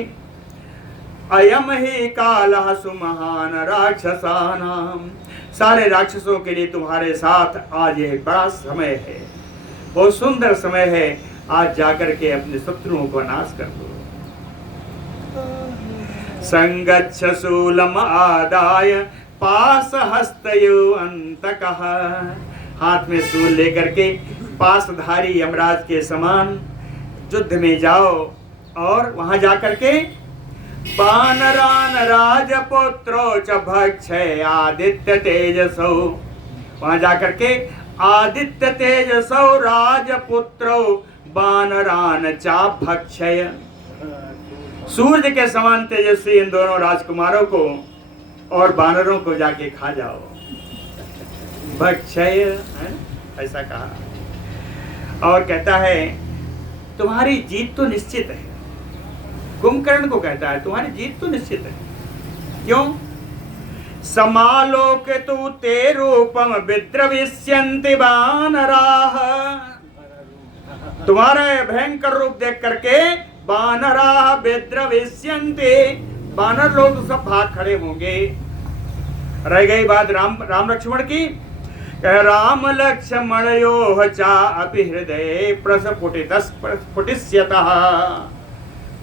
अयम ही कालः सुमहान राक्षसानाम, सारे राक्षसों के लिए तुम्हारे साथ आज यह बड़ा समय है, बहुत सुंदर समय है। आज जाकर के अपने शत्रुओं को नाश कर दो। संगच्छ शूलम आदाय पास हस्तयो अंतकः, हाथ में शूल लेकर के पासधारी यमराज के समान युद्ध में जाओ और वहां जाकर के वानरान राजपुत्रो च भक्षय आदित्य तेजसो, वहां जाकर के आदित्य तेजसो राजपुत्रो वानरान चा भक्षय, सूर्य के समान तेजस्वी इन दोनों राजकुमारों को और वानरों को जाके खा जाओ। भक्षय है, ऐसा कहा। और कहता है तुम्हारी जीत तो निश्चित है। कुंभकर्ण को कहता है तुम्हारी जीत तो निश्चित है। क्यों? समालोके तु ते रूपम विद्रविष्यन्ति वानराः, तुम्हारा भयंकर रूप देख करके वानराः विद्रविष्यन्ति, वानर लोग तो सब भाग खड़े होंगे। रह गई बात राम लक्ष्मण की। राम लक्ष्मणयोः चा अपि हृदय प्रस्फुटिष्यतः,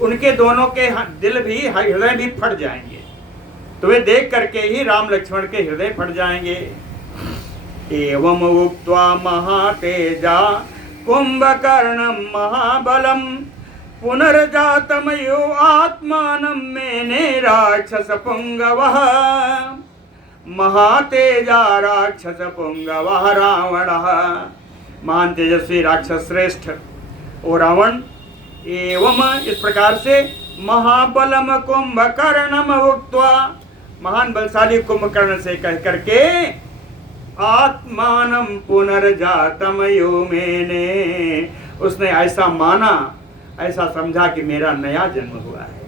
उनके दोनों के दिल भी हृदय भी फट जाएंगे। तुम्हें देख करके ही राम लक्ष्मण के हृदय फट जाएंगे। एवं उक्त्वा महातेजा कुंभकर्णं महाबलम पुनर्जातमयो आत्मानं मेने राक्षस पुंगवः, महातेजा राक्षस पुंगवः रावणः, महान तेजस्वी राक्षस श्रेष्ठ ओ रावण। एवं इस प्रकार से महाबलम कुंभकर्णम उक्त्वा, महान बलशाली कुंभकर्ण से कह करके आत्मानं पुनर्जातम यो मैंने, उसने ऐसा माना, ऐसा समझा कि मेरा नया जन्म हुआ है।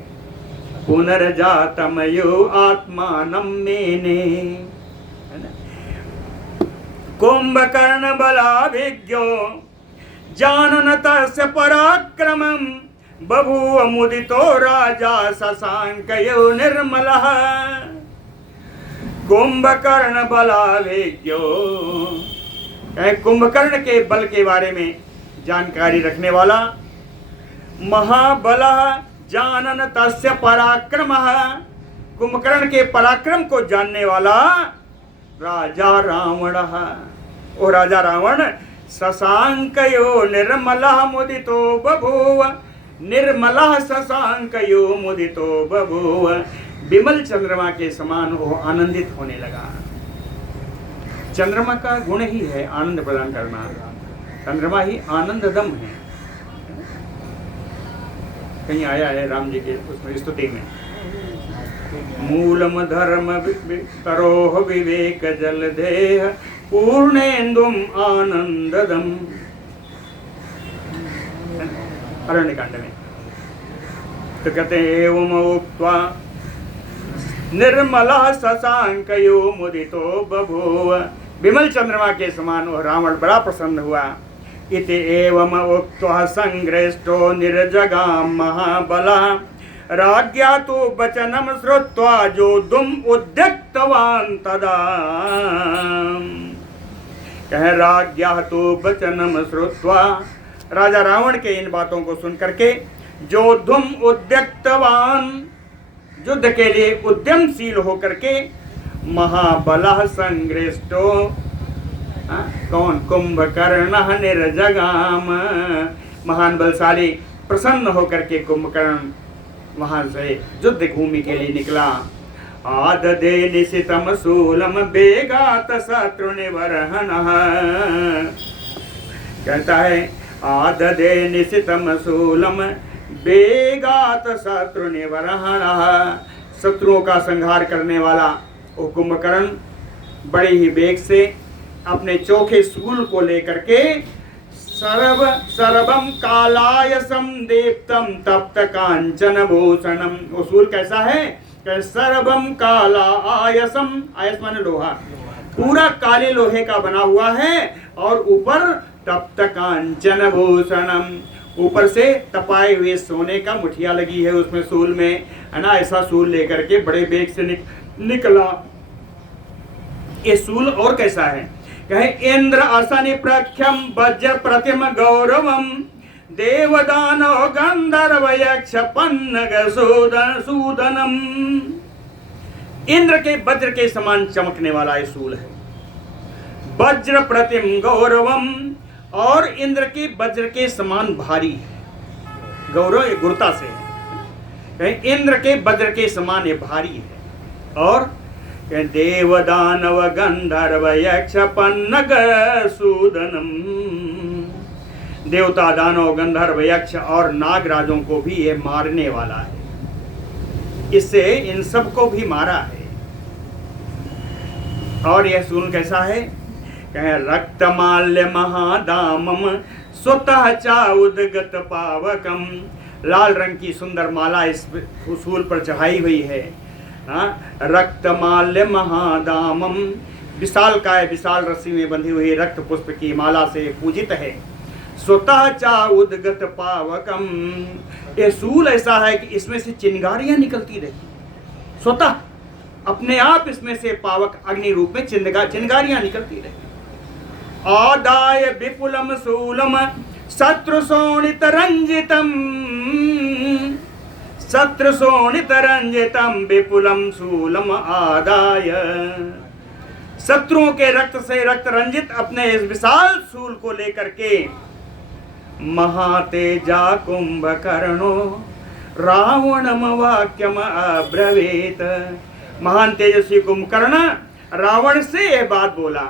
पुनर्जातम यो आत्मानं मैंने, कुंभकर्ण बलाभिज्ञो जानन तस्य पराक्रमं, बभूव मुदितो राजा शशांकयो निर्मलः। कुंभकर्ण बलाभिज्ञो, कुंभकर्ण के बल के बारे में जानकारी रखने वाला, महाबलः जानन तस्य पराक्रमः, कुंभकर्ण के पराक्रम को जानने वाला राजा रावणः, ओ राजा रावण शशांकयो निर्मलः मुदितो बभूव, निर्मलः शशांकयो मुदितो बभूव, विमल चंद्रमा के समान वो आनंदित होने लगा। चंद्रमा का गुण ही है आनंद प्रदान करना, चंद्रमा ही आनंददम है। कहीं आया है राम जी के उसमें स्तुति में, मूलम धर्म तरोह विवेक जल देह पूर्णेन्दुम आनंददम, अरण्यकांड में। तो कहते हैं एवं उक्त्वा निर्मलः शशांकयो मुदितो बभूव, विमल चंद्रमा के समान वह रावण बड़ा प्रसन्न हुआ। इति एवं उक्त्वा संग्रहिष्टो निर्जगाम महाबलः, राज्ञा तो वचनम श्रुत्वा जोद्धुम उद्यक्तवान् तदा, कह राज्ञा तो वचनम श्रुत्वा, राजा रावण के इन बातों को सुन करके जोद्धुम उद्यक्तवान्, युद्ध के लिए उद्यमशील होकर के, महाबलः संग्रहिष्टो, कौन, कुंभकर्ण निर्जगाम, महान बलशाली प्रसन्न होकर के कुंभकर्ण वहां से युद्ध भूमि के लिए निकला। आददे निशितम शूलम बेगात शत्रु निवर्हनः, कहता है आददे निशितम शूलम बेगात शत्रु निवर्हनः, शत्रुओं का संहार करने वाला वो कुंभकर्ण बड़े ही वेग से अपने चोखे शूल को लेकर के सर्वम कालायसम दीप्तम तप्त कांचन भूषणम, वो शूल कैसा है, सर्वम काला आयसम, आयस माने लोहा, पूरा काले लोहे का बना हुआ है, और ऊपर तप्त कांचन भूषणम, ऊपर से तपाए हुए सोने का मुठिया लगी है उसमें शूल में, है ना। ऐसा शूल लेकर के बड़े वेग से निकला। ये शूल और कैसा है, कहे इंद्र असनि प्रख्यम वज्र प्रतिम गौरवम, देवदानव गंधर्व यक्ष पन्नग सूदनम, इंद्र के वज्र के समान चमकने वाला ये शूल है। वज्र प्रतिम गौरवम, और इंद्र के वज्र के समान भारी है, गौरव ये गुरुता से है, इंद्र के वज्र के समान ये भारी है। और देवदानव गंधर्व यक्ष पन्नग सूदनम, देवता दानव गंधर्व यक्ष और नागराजों को भी ये मारने वाला है, इससे इन सब को भी मारा है। और यह शूल कैसा है, कहे रक्तमाल्य महादामम स्वतः चाउदगत पावकम, लाल रंग की सुंदर माला इस शूल पर चढ़ाई हुई है। रक्तमाल्य महादामम, विशाल काय विशाल रस्सी में बंधी हुई रक्त पुष्प की माला से पूजित है। स्वतः चाउदगत पावकम, ये शूल ऐसा है कि इसमें से चिंगारियां निकलती रहती, स्वतः अपने आप इसमें से पावक अग्नि रूप में चिंगारियां निकलती रहती। आदाय विपुलम शूलम शत्रु शोणित रंजितम, शत्रु शोणित रंजितम विपुलम शूलम आदाय, शत्रुओं के रक्त से रक्त रंजित अपने इस विशाल शूल को लेकर के महातेजा कुंभकर्णो रावणम वाक्यम अब्रवीत, महान तेजस्वी कुंभकर्ण रावण से यह बात बोला।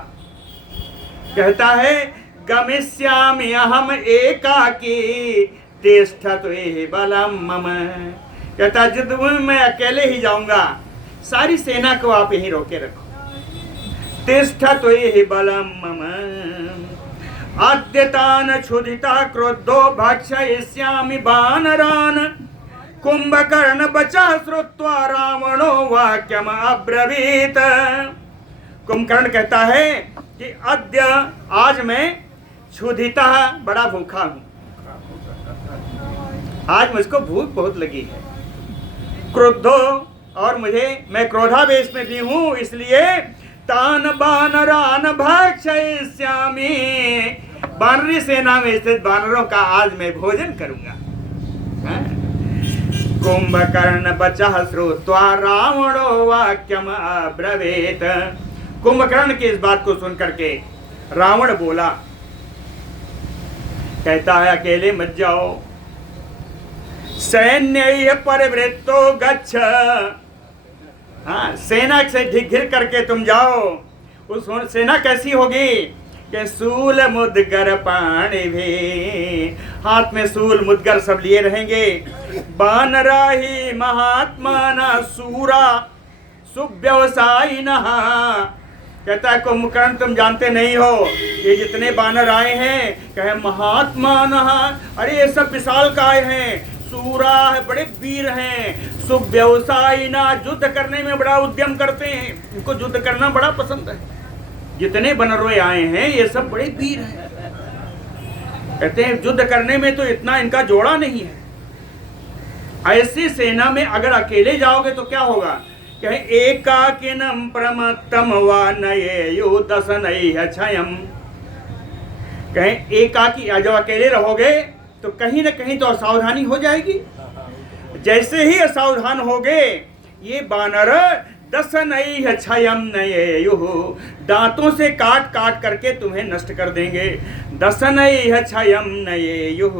कहता है गमिष्यामि अहम एकाकी तिष्ठतु बलम मम। कहता युद्ध में मैं अकेले ही जाऊंगा, सारी सेना को आप यहीं रोके रखो। तिष्ठतु बलम मम अद्यतान क्षुधिता क्रोधो भक्षयिष्यामि वानरान्। कुंभकर्ण बचा श्रुत्वा रावणो वाक्यम अब्रवीत। कुंभकर्ण कहता है कि अद्य आज मैं क्षुधिता बड़ा भूखा हूं, आज मुझको भूख बहुत लगी है। क्रोधो और मैं क्रोधावेश में भी हूं, इसलिए तान बानरान भक्षयिष्यामि। बानरी सेना में स्थित बानरों का आज मैं भोजन करूंगा। कुंभकर्ण बचा श्रुत्वा रावणो वाक्यम अब्रवीत। कुंभकर्ण की इस बात को सुन करके रावण बोला, कहता है अकेले मत जाओ, सैन्य परिवृत्तो गच्छ। हाँ, सेना से घिर करके तुम जाओ। उस सेना कैसी होगी कि सूल मुदगर पाणी भी, हाथ में सूल मुदगर सब लिए रहेंगे। बानराही महात्माना सूरा सुव्यवसायिनः। कहता है कुंभकर्ण तुम जानते नहीं हो, ये जितने बानर आए हैं कहे महात्मानः, अरे ये सब विशालकाय हैं, सूरा है, बड़े वीर हैं। सुव्यवसायिना, युद्ध करने में बड़ा उद्यम करते हैं, इनको युद्ध करना बड़ा पसंद है। जितने बनरोए आए हैं ये सब बड़े वीर हैं। कहते हैं युद्ध करने में तो इतना इनका जोड़ा नहीं है। ऐसी सेना में अगर अकेले जाओगे तो क्या होगा? कहे एकाकिनम प्रमत्तम वा नयेयु दशनैः क्षयम्। कहे एकाकी, जब अकेले रहोगे तो कहीं न कहीं तो असावधानी हो जाएगी। जैसे ही असावधान होगे ये बानर दशनैः क्षयम् नयेयुः, दांतों से काट काट करके तुम्हें नष्ट कर देंगे। दशनैः क्षयम् नयेयुः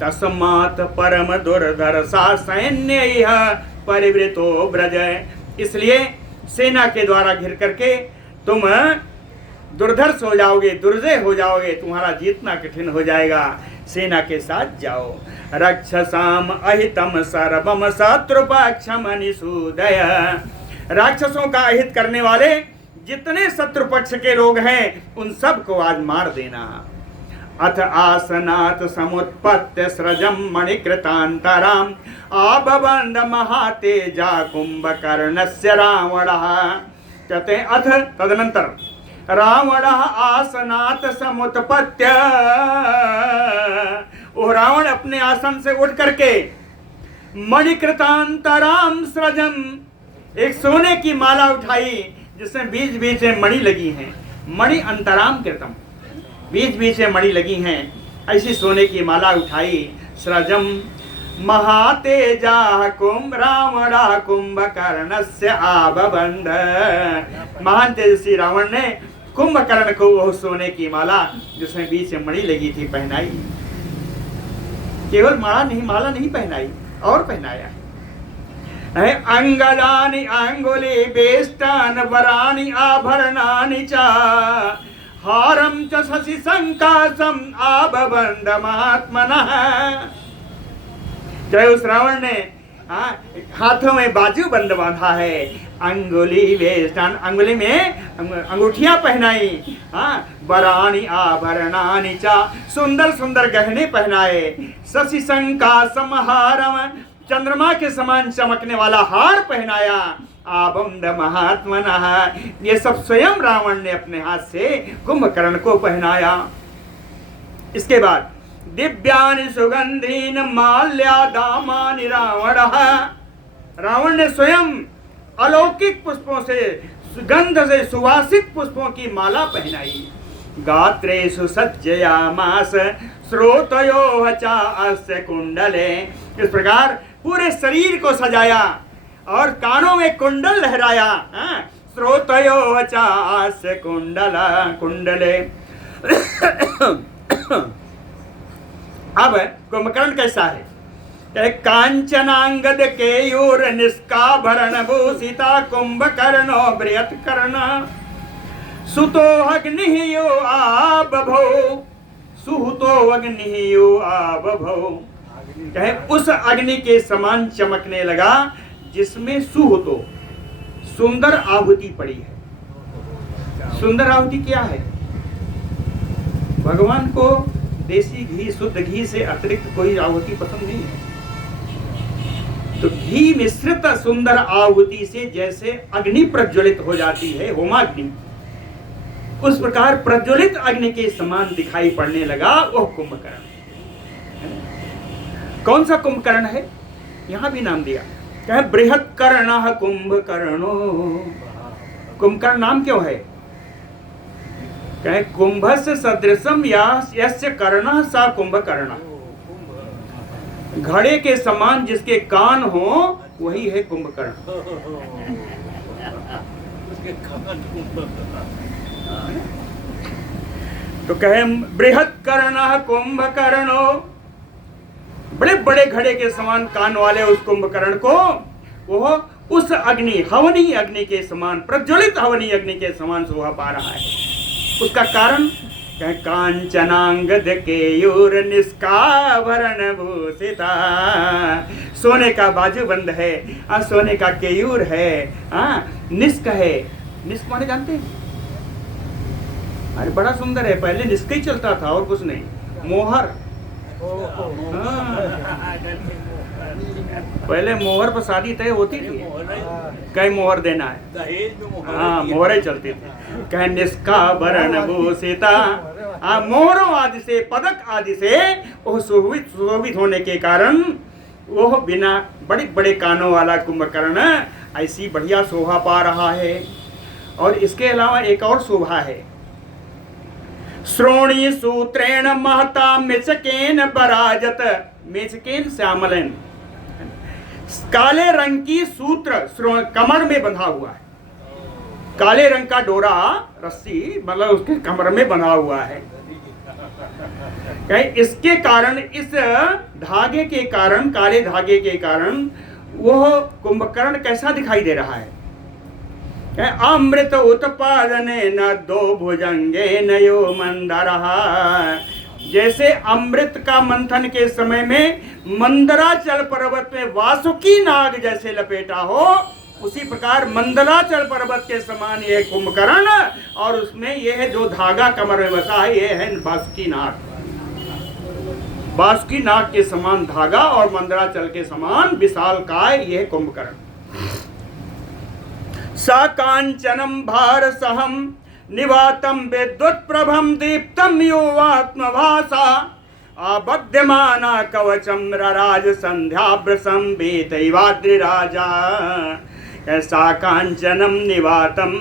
तस्मात् परम दुर्धर्षा सैन्यैः परिवृतो ब्रज। इसलिए सेना के द्वारा घिर करके तुम दुर्धर्ष हो जाओगे, दुर्जय हो जाओगे, तुम्हारा जीतना कठिन हो जाएगा। सेना के साथ जाओ। रक्षसाम अहितम सर्वम शत्रुपक्षम निषूदय। राक्षसों का अहित करने वाले जितने शत्रु पक्ष के लोग हैं उन सब को आज मार देना। अथ आसनात् समुत्पत्य सृजम मणिकृतांतराम आबबंध महातेजा कुंभकर्णस्य रावणः। कहते हैं अथ तदनंतर रावणः आसनात् समुत्पत्य, वो रावण अपने आसन से उठ करके मणिकृतांतराम सृजम, एक सोने की माला उठाई जिसमें बीच बीच में मणि लगी हैं। मणि अंतराम कृतम, बीच बीच में मणि लगी हैं, ऐसी सोने की माला उठाई। सृजम महातेजा रावणः कुंभकर्णस्य आबबंध। महान तेजस्वी रावण ने कुंभकर्ण को वह सोने की माला जिसमें बीच में मणि लगी थी पहनाई। केवल माला नहीं पहनाई और पहनाया। अंगदानि अंगुली बेष्टान वरानि आभरणानि च हारम च शशि संकासम आबबंध महात्मनः। जय उस रावण ने हाथों में बाजू बंद बांधा है, अंगुली वेष्टान, अंगुली में अंगूठियां पहनाई, वराणि आभरणानि च, सुंदर सुंदर गहने पहनाए। शशि संकासम हारम, चंद्रमा के समान चमकने वाला हार पहनाया। आबंध महात्मनः, ये सब स्वयं रावण ने अपने हाथ से कुंभकर्ण को पहनाया। इसके बाद दिव्यानि सुगंधीन माल्यादामानि रावणः, रावण ने स्वयं अलौकिक पुष्पों से, सुगंध से सुवासित पुष्पों की माला पहनाई। गात्रेषु सज्जयामास श्रोतयोः च अस्य कुंडले, इस प्रकार पूरे शरीर को सजाया और कानों में कुंडल लहराया। श्रोतयोः च अस्य कुंडले। अब कुंभकर्ण कैसा है? कांचनांगद केयूर निष्काभरण भूषिता कुंभकर्णो बृहत् कर्ण सुतो अग्नियो आबभो सुहुतो अग्नियो आबभो। कहे उस अग्नि के समान चमकने लगा जिसमें सुहुतो सुंदर आहुति पड़ी है। सुंदर आहुति क्या है? भगवान को देसी घी शुद्ध घी से अतिरिक्त कोई आहुति पसंद नहीं है। तो घी मिश्रित सुंदर आहुति से जैसे अग्नि प्रज्वलित हो जाती है, होमाग्नि, उस प्रकार प्रज्वलित अग्नि के समान दिखाई पड़ने लगा वह कुंभकर्ण। कौन सा कुंभकर्ण है? यहां भी नाम दिया, कहे बृहत् कर्ण कुंभकर्णो। कुंभकर्ण नाम क्यों है? कहे कुंभस्य सदृशम यस्य कर्णः सा कुंभकर्ण। घड़े के समान जिसके कान हो वही है कुंभकर्ण। तो कहे बृहत् कर्णः कुंभकर्णो, बड़े बड़े घड़े के समान कान वाले उस कुंभकर्ण को वह उस अग्नि हवनी अग्नि के समान, प्रज्वलित हवनी अग्नि के समान शोभा पा रहा है। उसका कारण कहे कांचनांगद केयूर निष्काभरण भूषिता। सोने का बाजूबंद है, सोने का केयूर है, निष्क है। निष्क माने जानते हैं? अरे बड़ा सुंदर है। पहले निष्क ही चलता था और कुछ नहीं। मोहर, पहले मोहर पर शादी तय होती थी, कई मोहर देना है, हाँ मोहरें चलती थी। कहे निष्काभरण भूषिता, मोहरों आदि से, पदक आदि से वह सुशोभित होने के कारण वह बिना बड़े बड़े कानों वाला कुंभकर्ण ऐसी बढ़िया शोभा पा रहा है। और इसके अलावा एक और शोभा है, श्रोणी सूत्रेण महता मेचकेन बराजत। मेचकेन श्यामलन, काले रंग की सूत्र कमर में बंधा हुआ है। काले रंग का डोरा रस्सी मतलब उसके कमर में बंधा हुआ है। इसके कारण, इस धागे के कारण, काले धागे के कारण वह कुंभकर्ण कैसा दिखाई दे रहा है? अमृत उत्पादने न दो भुजंगे नयो मंदरहा। जैसे अमृत का मंथन के समय में मंदराचल पर्वत में वासुकी नाग जैसे लपेटा हो, उसी प्रकार मंदराचल पर्वत के समान यह कुंभकर्ण, और उसमें यह जो धागा कमर में बसा है यह है वासुकी नाग। वासुकी नाग के समान धागा और मंदराचल के समान विशाल काय यह कुंभकर्ण। सा कांचनम भार सहम निवातम विद्युत प्रभम दीप्तम युवात्मभासा आबध्यमाना कवचम रराज संध्याभ्रसम बेतैवाद्रिराजा। ऐसा कांचनम निवातम,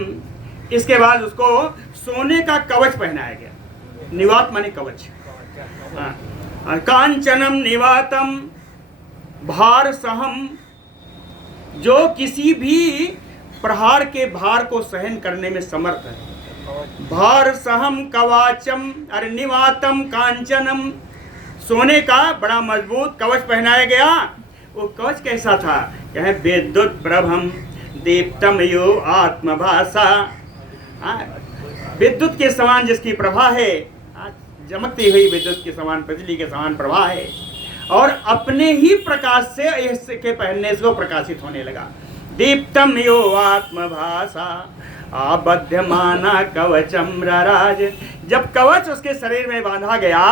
इसके बाद उसको सोने का कवच पहनाया गया। निवात माने कवच। कांचनम निवातम भार सहम, जो किसी भी प्रहार के भार को सहन करने में समर्थ है। भार सहम कवाचम, अरे निवातम कांचनम, सोने का बड़ा मजबूत कवच पहनाया गया। वो कवच कैसा था? कहे विद्युत प्रभम दीप्तम यो आत्मभाषा। विद्युत के समान जिसकी प्रभा है, चमकती हुई विद्युत के समान, बिजली के समान प्रभा है, और अपने ही प्रकाश से इसके पहनने से वो प्रकाशित होने लगा। दीप्तम यो आत्मभाषा आबध्यमाना कवचम रराज। जब कवच उसके शरीर में बांधा गया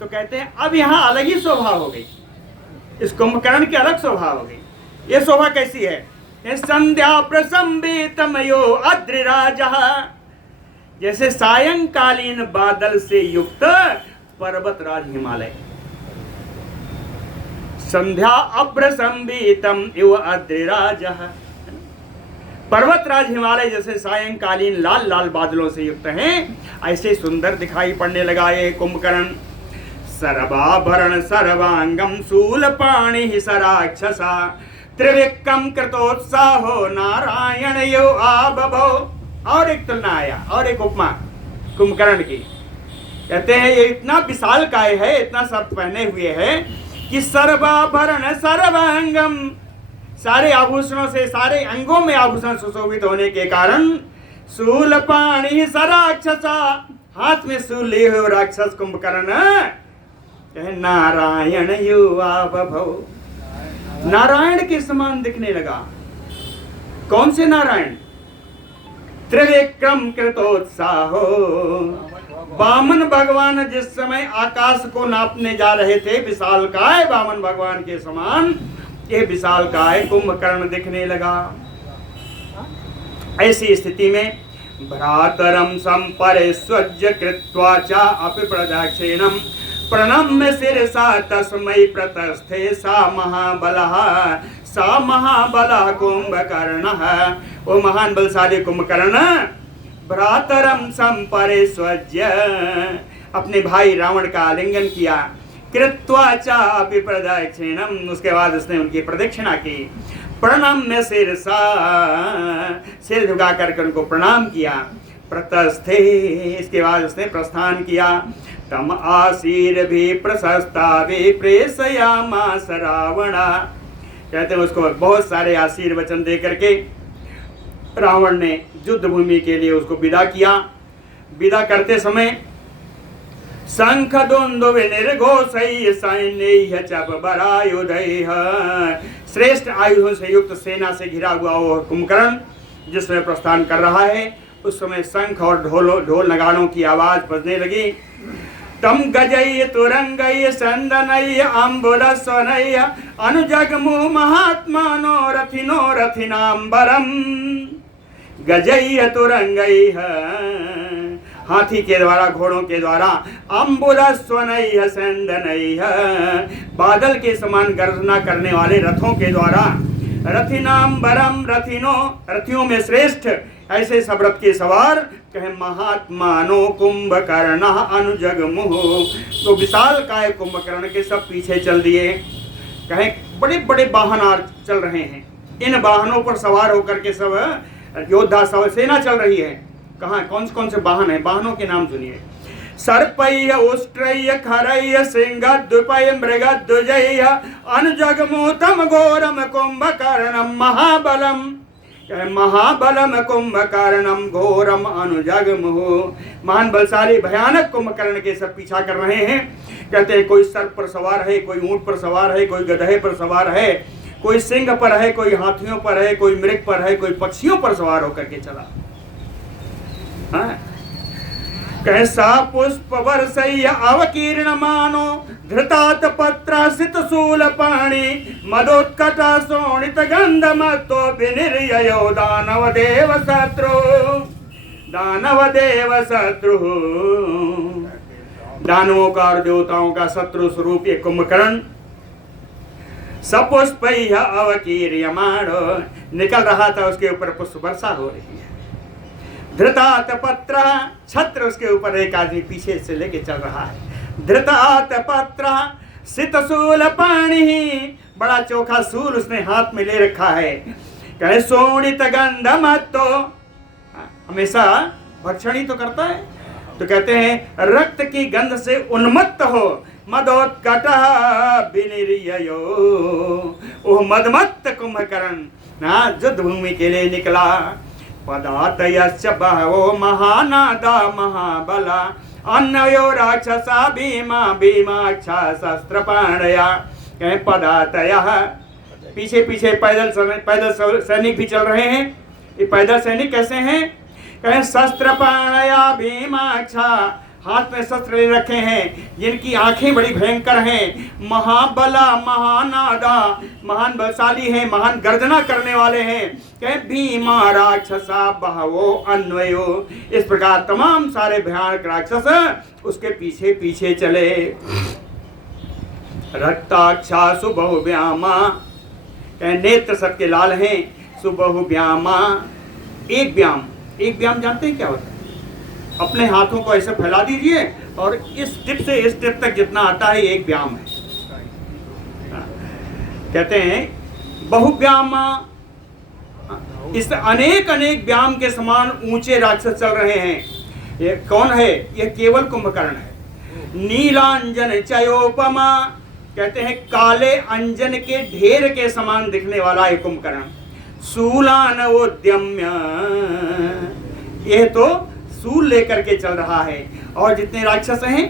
तो कहते हैं अब यहाँ अलग ही शोभा हो गई, इस कुंभकर्ण की अलग शोभा हो गई। ये शोभा कैसी है? संध्या प्रसंबितम यो अद्रिराज, जैसे सायंकालीन बादल से युक्त पर्वतराज हिमालय। संध्या अभ्रसंबितम इव अद्रिराज, पर्वतराज हिमालय जैसे सायंकालीन लाल लाल बादलों से युक्त हैं, ऐसे सुंदर दिखाई पड़ने लगा ये कुंभकर्ण। सर्वाभरण सर्वांगम शूलपाणि सराक्षसा त्रिविक्रम कृतोत्साहो नारायण यो आबभो। और एक तुलना आया, और एक उपमा कुंभकर्ण की। कहते हैं ये इतना विशाल काय है, इतना सब पहने हुए है कि सर्वाभरण सर्वांगम, सारे आभूषणों से सारे अंगों में आभूषण सुशोभित होने के कारण शूल पाणी सराक्षसा, हाथ में शूल लिए हुए राक्षस कुंभकर्ण नारायण युवा बभौ, नारायण के समान दिखने लगा। कौन से नारायण? त्रिविक्रम कृतोत्साहो, वामन भगवान जिस समय आकाश को नापने जा रहे थे, विशालकाय वामन भगवान के समान ये विशालकाय कुंभकर्ण दिखने लगा। ऐसी स्थिति में भ्रातरम संपरिस्वज्य कृत्वा च अपि प्रदक्षिणम प्रणम्य शिरसा तस्मै प्रतस्थे सा महाबलः कुंभकर्णः। वो महान बलशाली कुंभकर्ण भ्रातरम संपरिस्वज्य, अपने भाई रावण का आलिंगन किया, कृत्वा च अपि प्रदक्षिणम, उसके बाद उसने उनकी प्रदक्षिणा की, प्रणम्य शिरसा, सिर झुका करके उनको प्रणाम किया, प्रतस्थे, इसके बाद उसने प्रस्थान किया। तम आशीर भी प्रशस्ता भी प्रेषयामास रावणा, कहते हैं उसको बहुत सारे आशीर वचन दे करके रावण ने युद्ध भूमि के लिए उसको विदा किया। विदा करते समय शंख दुंदुभ निर्घोषै सैन्यैः चपबरायुधैः, श्रेष्ठ आयुधों से युक्त सेना से घिरा हुआ वो कुंभकर्ण जिसमें प्रस्थान कर रहा है, उस समय शंख और ढोल नगाड़ों की आवाज बजने लगी। तम गजय तुरंगय संदनय अम्बुरस्वनय अनुजगमु महात्मानो रथिनो रथिनांबरम, गजय तुरंगय, हाथी के द्वारा, घोड़ों के द्वारा, अम्बुरस्वनय संदनय, बादल के समान गर्जना करने वाले रथों के द्वारा, रथिनांबरम, रथियों में श्रेष्ठ, ऐसे सब रथ के सवार, कहे महात्मानो कुंभकर्ण अनुजगमुह, तो विशाल काय कुंभकर्ण के सब पीछे चल दिए। कहे बड़े बड़े वाहन चल रहे हैं, इन वाहनों पर सवार होकर के सब योद्धा सब सेना चल रही है। कहाँ कौन कौन से वाहन है? वाहनों के नाम सुनिए। सर्पय उष्ट्रय खरय सिंहद्विपय मृगद्विजय अनुजगमुतम घोरम कुंभकर्णम महाबलम, महाबलम कुंभकर्णम घोरम अनुजगमुह, महान बलशाली भयानक कुंभकर्ण के सब पीछा कर रहे हैं। कहते हैं कोई सर्प पर सवार है, कोई ऊंट पर सवार है, कोई गधे पर सवार है, कोई सिंह पर है, कोई हाथियों पर है, कोई मृग पर है, कोई पक्षियों पर सवार होकर के चला। हाँ? कहे सा पुष्प वर्षय अवकीर्ण मानो धृतात पत्रासित शूल पाणी मदोत्कट शोणित गंध मतो विनिर्ययो दानव देव शत्रु, दानवों का और देवताओं का शत्रु स्वरूप ये कुंभकर्ण सपुष्प अवकीर्यमाणो, निकल रहा था, उसके ऊपर पुष्प वर्षा हो रही है। धृतात पत्र, छत्र उसके ऊपर एक आदमी पीछे से लेके चल रहा है। धृतात पत्र सितशूल पाणी, बड़ा चोखा सूल उसने हाथ में ले रखा है। कहे शोणित गंध मतो, हमेशा भक्षण ही तो करता है, तो कहते हैं रक्त की गंध से उन्मत्त हो। मदोत्कट विनिर्ययो, ओह मदमत्त कुंभकर्ण युद्ध भूमि के लिए निकला। पदातयस्य बहवो महानादा महाबला अन्वयो राक्षसा भीमाक्षा शस्त्रपाणया। कहें पदातयः, पीछे पीछे पैदल सैनिक भी चल रहे हैं। ये पैदल सैनिक कैसे हैं? कहें शस्त्रपाणया भीमाक्षा, हाथ में शस्त्र ले रखे हैं, जिनकी आंखें बड़ी भयंकर हैं। महाबला महानादा, महान बलशाली हैं, महान गर्जना करने वाले हैं। कहे भीमा राक्षसा बहवो अन्वयो, इस प्रकार तमाम सारे भयानक राक्षस उसके पीछे पीछे चले। रक्ताक्षा सुबहु व्यामा, कहे नेत्र सबके लाल हैं। सुबहु व्यामा, एक व्याम जानते हैं क्या होता है? अपने हाथों को ऐसे फैला दीजिए और इस टिप से इस टिप तक जितना आता है एक व्याम है। कहते हैं बहुव्यामा, इस अनेक व्याम के समान ऊंचे राक्षस चल रहे हैं। ये कौन है? ये केवल कुंभकर्ण है। नीलांजन चयोपमा, कहते हैं काले अंजन के ढेर के समान दिखने वाला एक कुंभकर्ण। शूलान उद्यम्य, यह तो सूल लेकर के चल रहा है। और जितने राक्षस हैं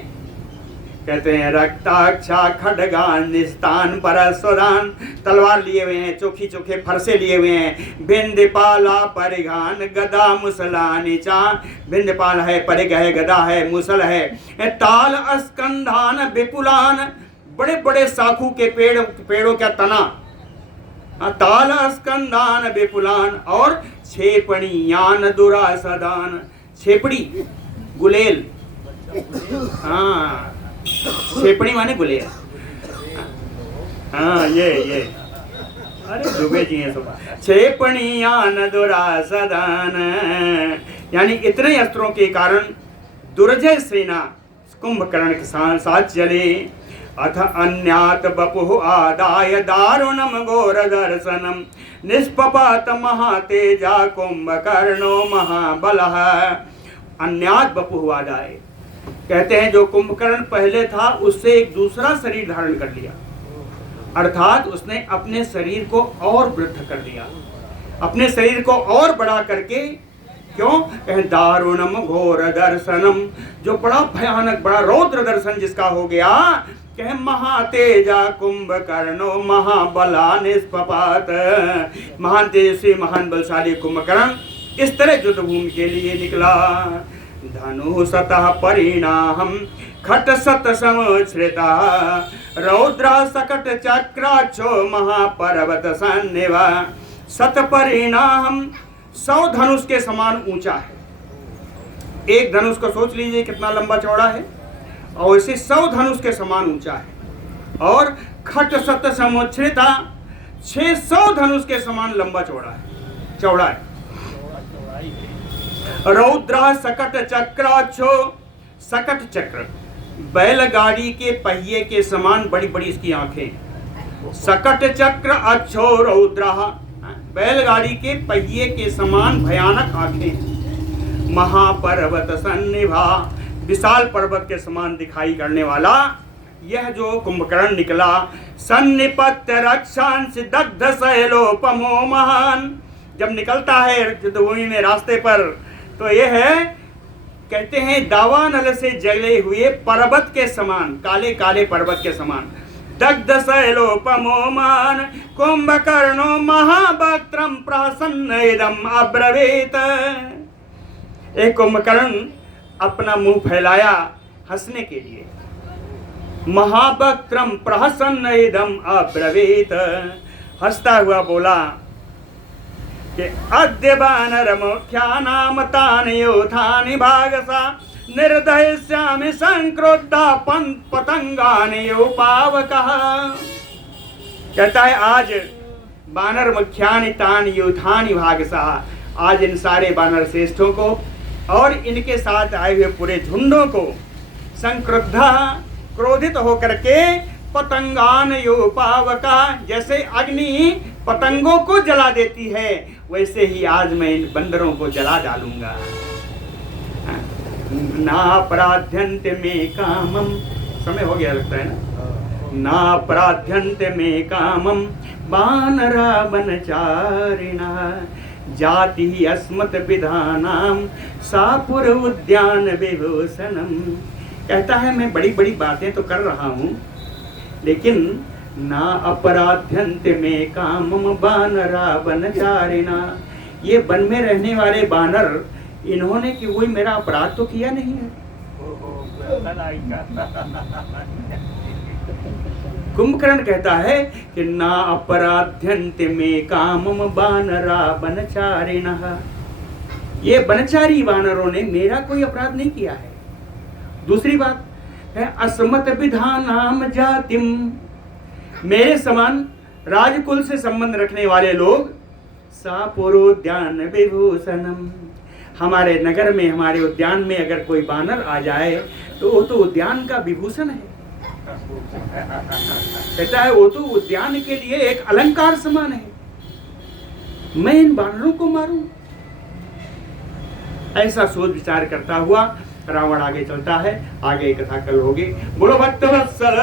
कहते हैं रक्ताक्षा खड्गान निस्तान परस्वरान, तलवार लिए हुए हैं, चोखी चोखे फरसे लिए हुए हैं। भिंदपाला परिघान गदा मुसलानि चा, भिंदपाल है, परिघ है, गदा है, मुसल है। ताल अस्कंधान विपुलान, बड़े बड़े साखू के पेड़ों का तना। ताल अस्कंधान विपुलान, और छेपणियान दुरासदान, छेपड़ी गुलेल, हाँ छेपड़ी माने गुलेल। हाँ ये अरे दुबे जी हैं सब। छेपणियान दुरासदान, यानी इतने अस्त्रों के कारण दुर्जय सेना कुंभकर्ण के साथ चले। अथ अन्यात बपुः आदाय दारुणम घोर दर्शनम, निष्पपात महातेजा कुंभकर्णो महाबलः। अन्यात बपुः आदाय, कहते हैं जो कुंभकर्ण पहले था उससे एक दूसरा शरीर धारण कर लिया, अर्थात उसने अपने शरीर को और वृद्ध कर लिया, अपने शरीर को और बड़ा करके। क्यों? कहें दारुणम घोर दर्शनम, जो बड़ा भयानक बड़ा रौद्र दर्शन जिसका हो गया। कहें महातेजा कुंभकर्णो महाबला निष्पपात, महान तेजस्वी महान बलशाली कुंभकर्ण इस तरह युद्ध भूमि के लिए निकला। धनु सतः परिणाम खट सत समुच्छ्रिता, रौद्रा सकट चक्राक्षो महापर्वत सन्निवा। सत परिणाम, 100 धनुष के समान ऊंचा है। एक धनुष को सोच लीजिए कितना लंबा चौड़ा है, और इसे 100 धनुष के समान ऊंचा है। और खट सत समुच्छ्रिता, 600 धनुष के समान लंबा चौड़ा है। रौद्रा सकट चक्राक्षो, सकट चक्र बैलगाड़ी के पहिए के समान बड़ी बड़ी इसकी आंखें। सकट चक्र अक्षो रौद्रा, बैलगाड़ी के पहिए के समान भयानक आंखें। महापर्वत सन्निभा, विशाल पर्वत के समान दिखाई करने वाला यह जो कुंभकर्ण निकला। सन्निपत्य रक्षांस दग्ध शैलोपमो महान, जब निकलता है युद्धभूमि में रास्ते पर तो यह है, कहते हैं दावानल से जले हुए पर्वत के समान, काले काले पर्वत के समान। दग्ध शैलोपमो महान कुंभकर्णो महावक्त्रम प्रहसन्न इदम अब्रवीत। एक कुंभकर्ण अपना मुंह फैलाया हंसने के लिए। महावक्त्रम प्रहसन्न इदम अब्रवीत, हंसता हुआ बोला कि अद्य वानर मुख्यानाम तान योथानि भागसा, निर्दयस्यामि संक्रुद्धा पतंगानि उपावकः। कहता है आज वानर मुख्यानि तान योथानि भागसा, आज इन सारे वानर श्रेष्ठों को और इनके साथ आए हुए पूरे झुंडों को संक्रुद्धा, क्रोधित होकर के, पतंगान योपावका, जैसे अग्नि पतंगों को जला देती है वैसे ही आज मैं इन बंदरों को जला डालूंगा। नापराध्यन्ते में कामम, समय हो गया लगता है ना। नापराध्यन्ते में कामम वानरा वनचारिणा, जाति ही अस्मत् विधानाम सापुर उद्यान विभूषणम। कहता है मैं बड़ी बड़ी बातें तो कर रहा हूँ, लेकिन ना अपराध्यंत में कामम वानरा वनचारिणा, ये वन में रहने वाले वानर इन्होंने कि कोई मेरा अपराध तो किया नहीं है। कुंभकर्ण कहता है कि ना अपराध्यंत में कामम वानरा वनचारिणा, ये वनचारी वानरों ने मेरा कोई अपराध नहीं किया है। दूसरी बात है अस्मत् विधानाम जातिम, मेरे समान राजकुल से संबंध रखने वाले लोग सापुरोद्यान विभूषणम, हमारे नगर में हमारे उद्यान में अगर कोई वानर आ जाए तो वो तो उद्यान का विभूषण है। कहता है वो तो उद्यान के लिए एक अलंकार समान है, मैं इन वानरों को मारूं। ऐसा सोच विचार करता हुआ रावण आगे चलता है। आगे कथा कल होगी। बोलो भक्तवत्सल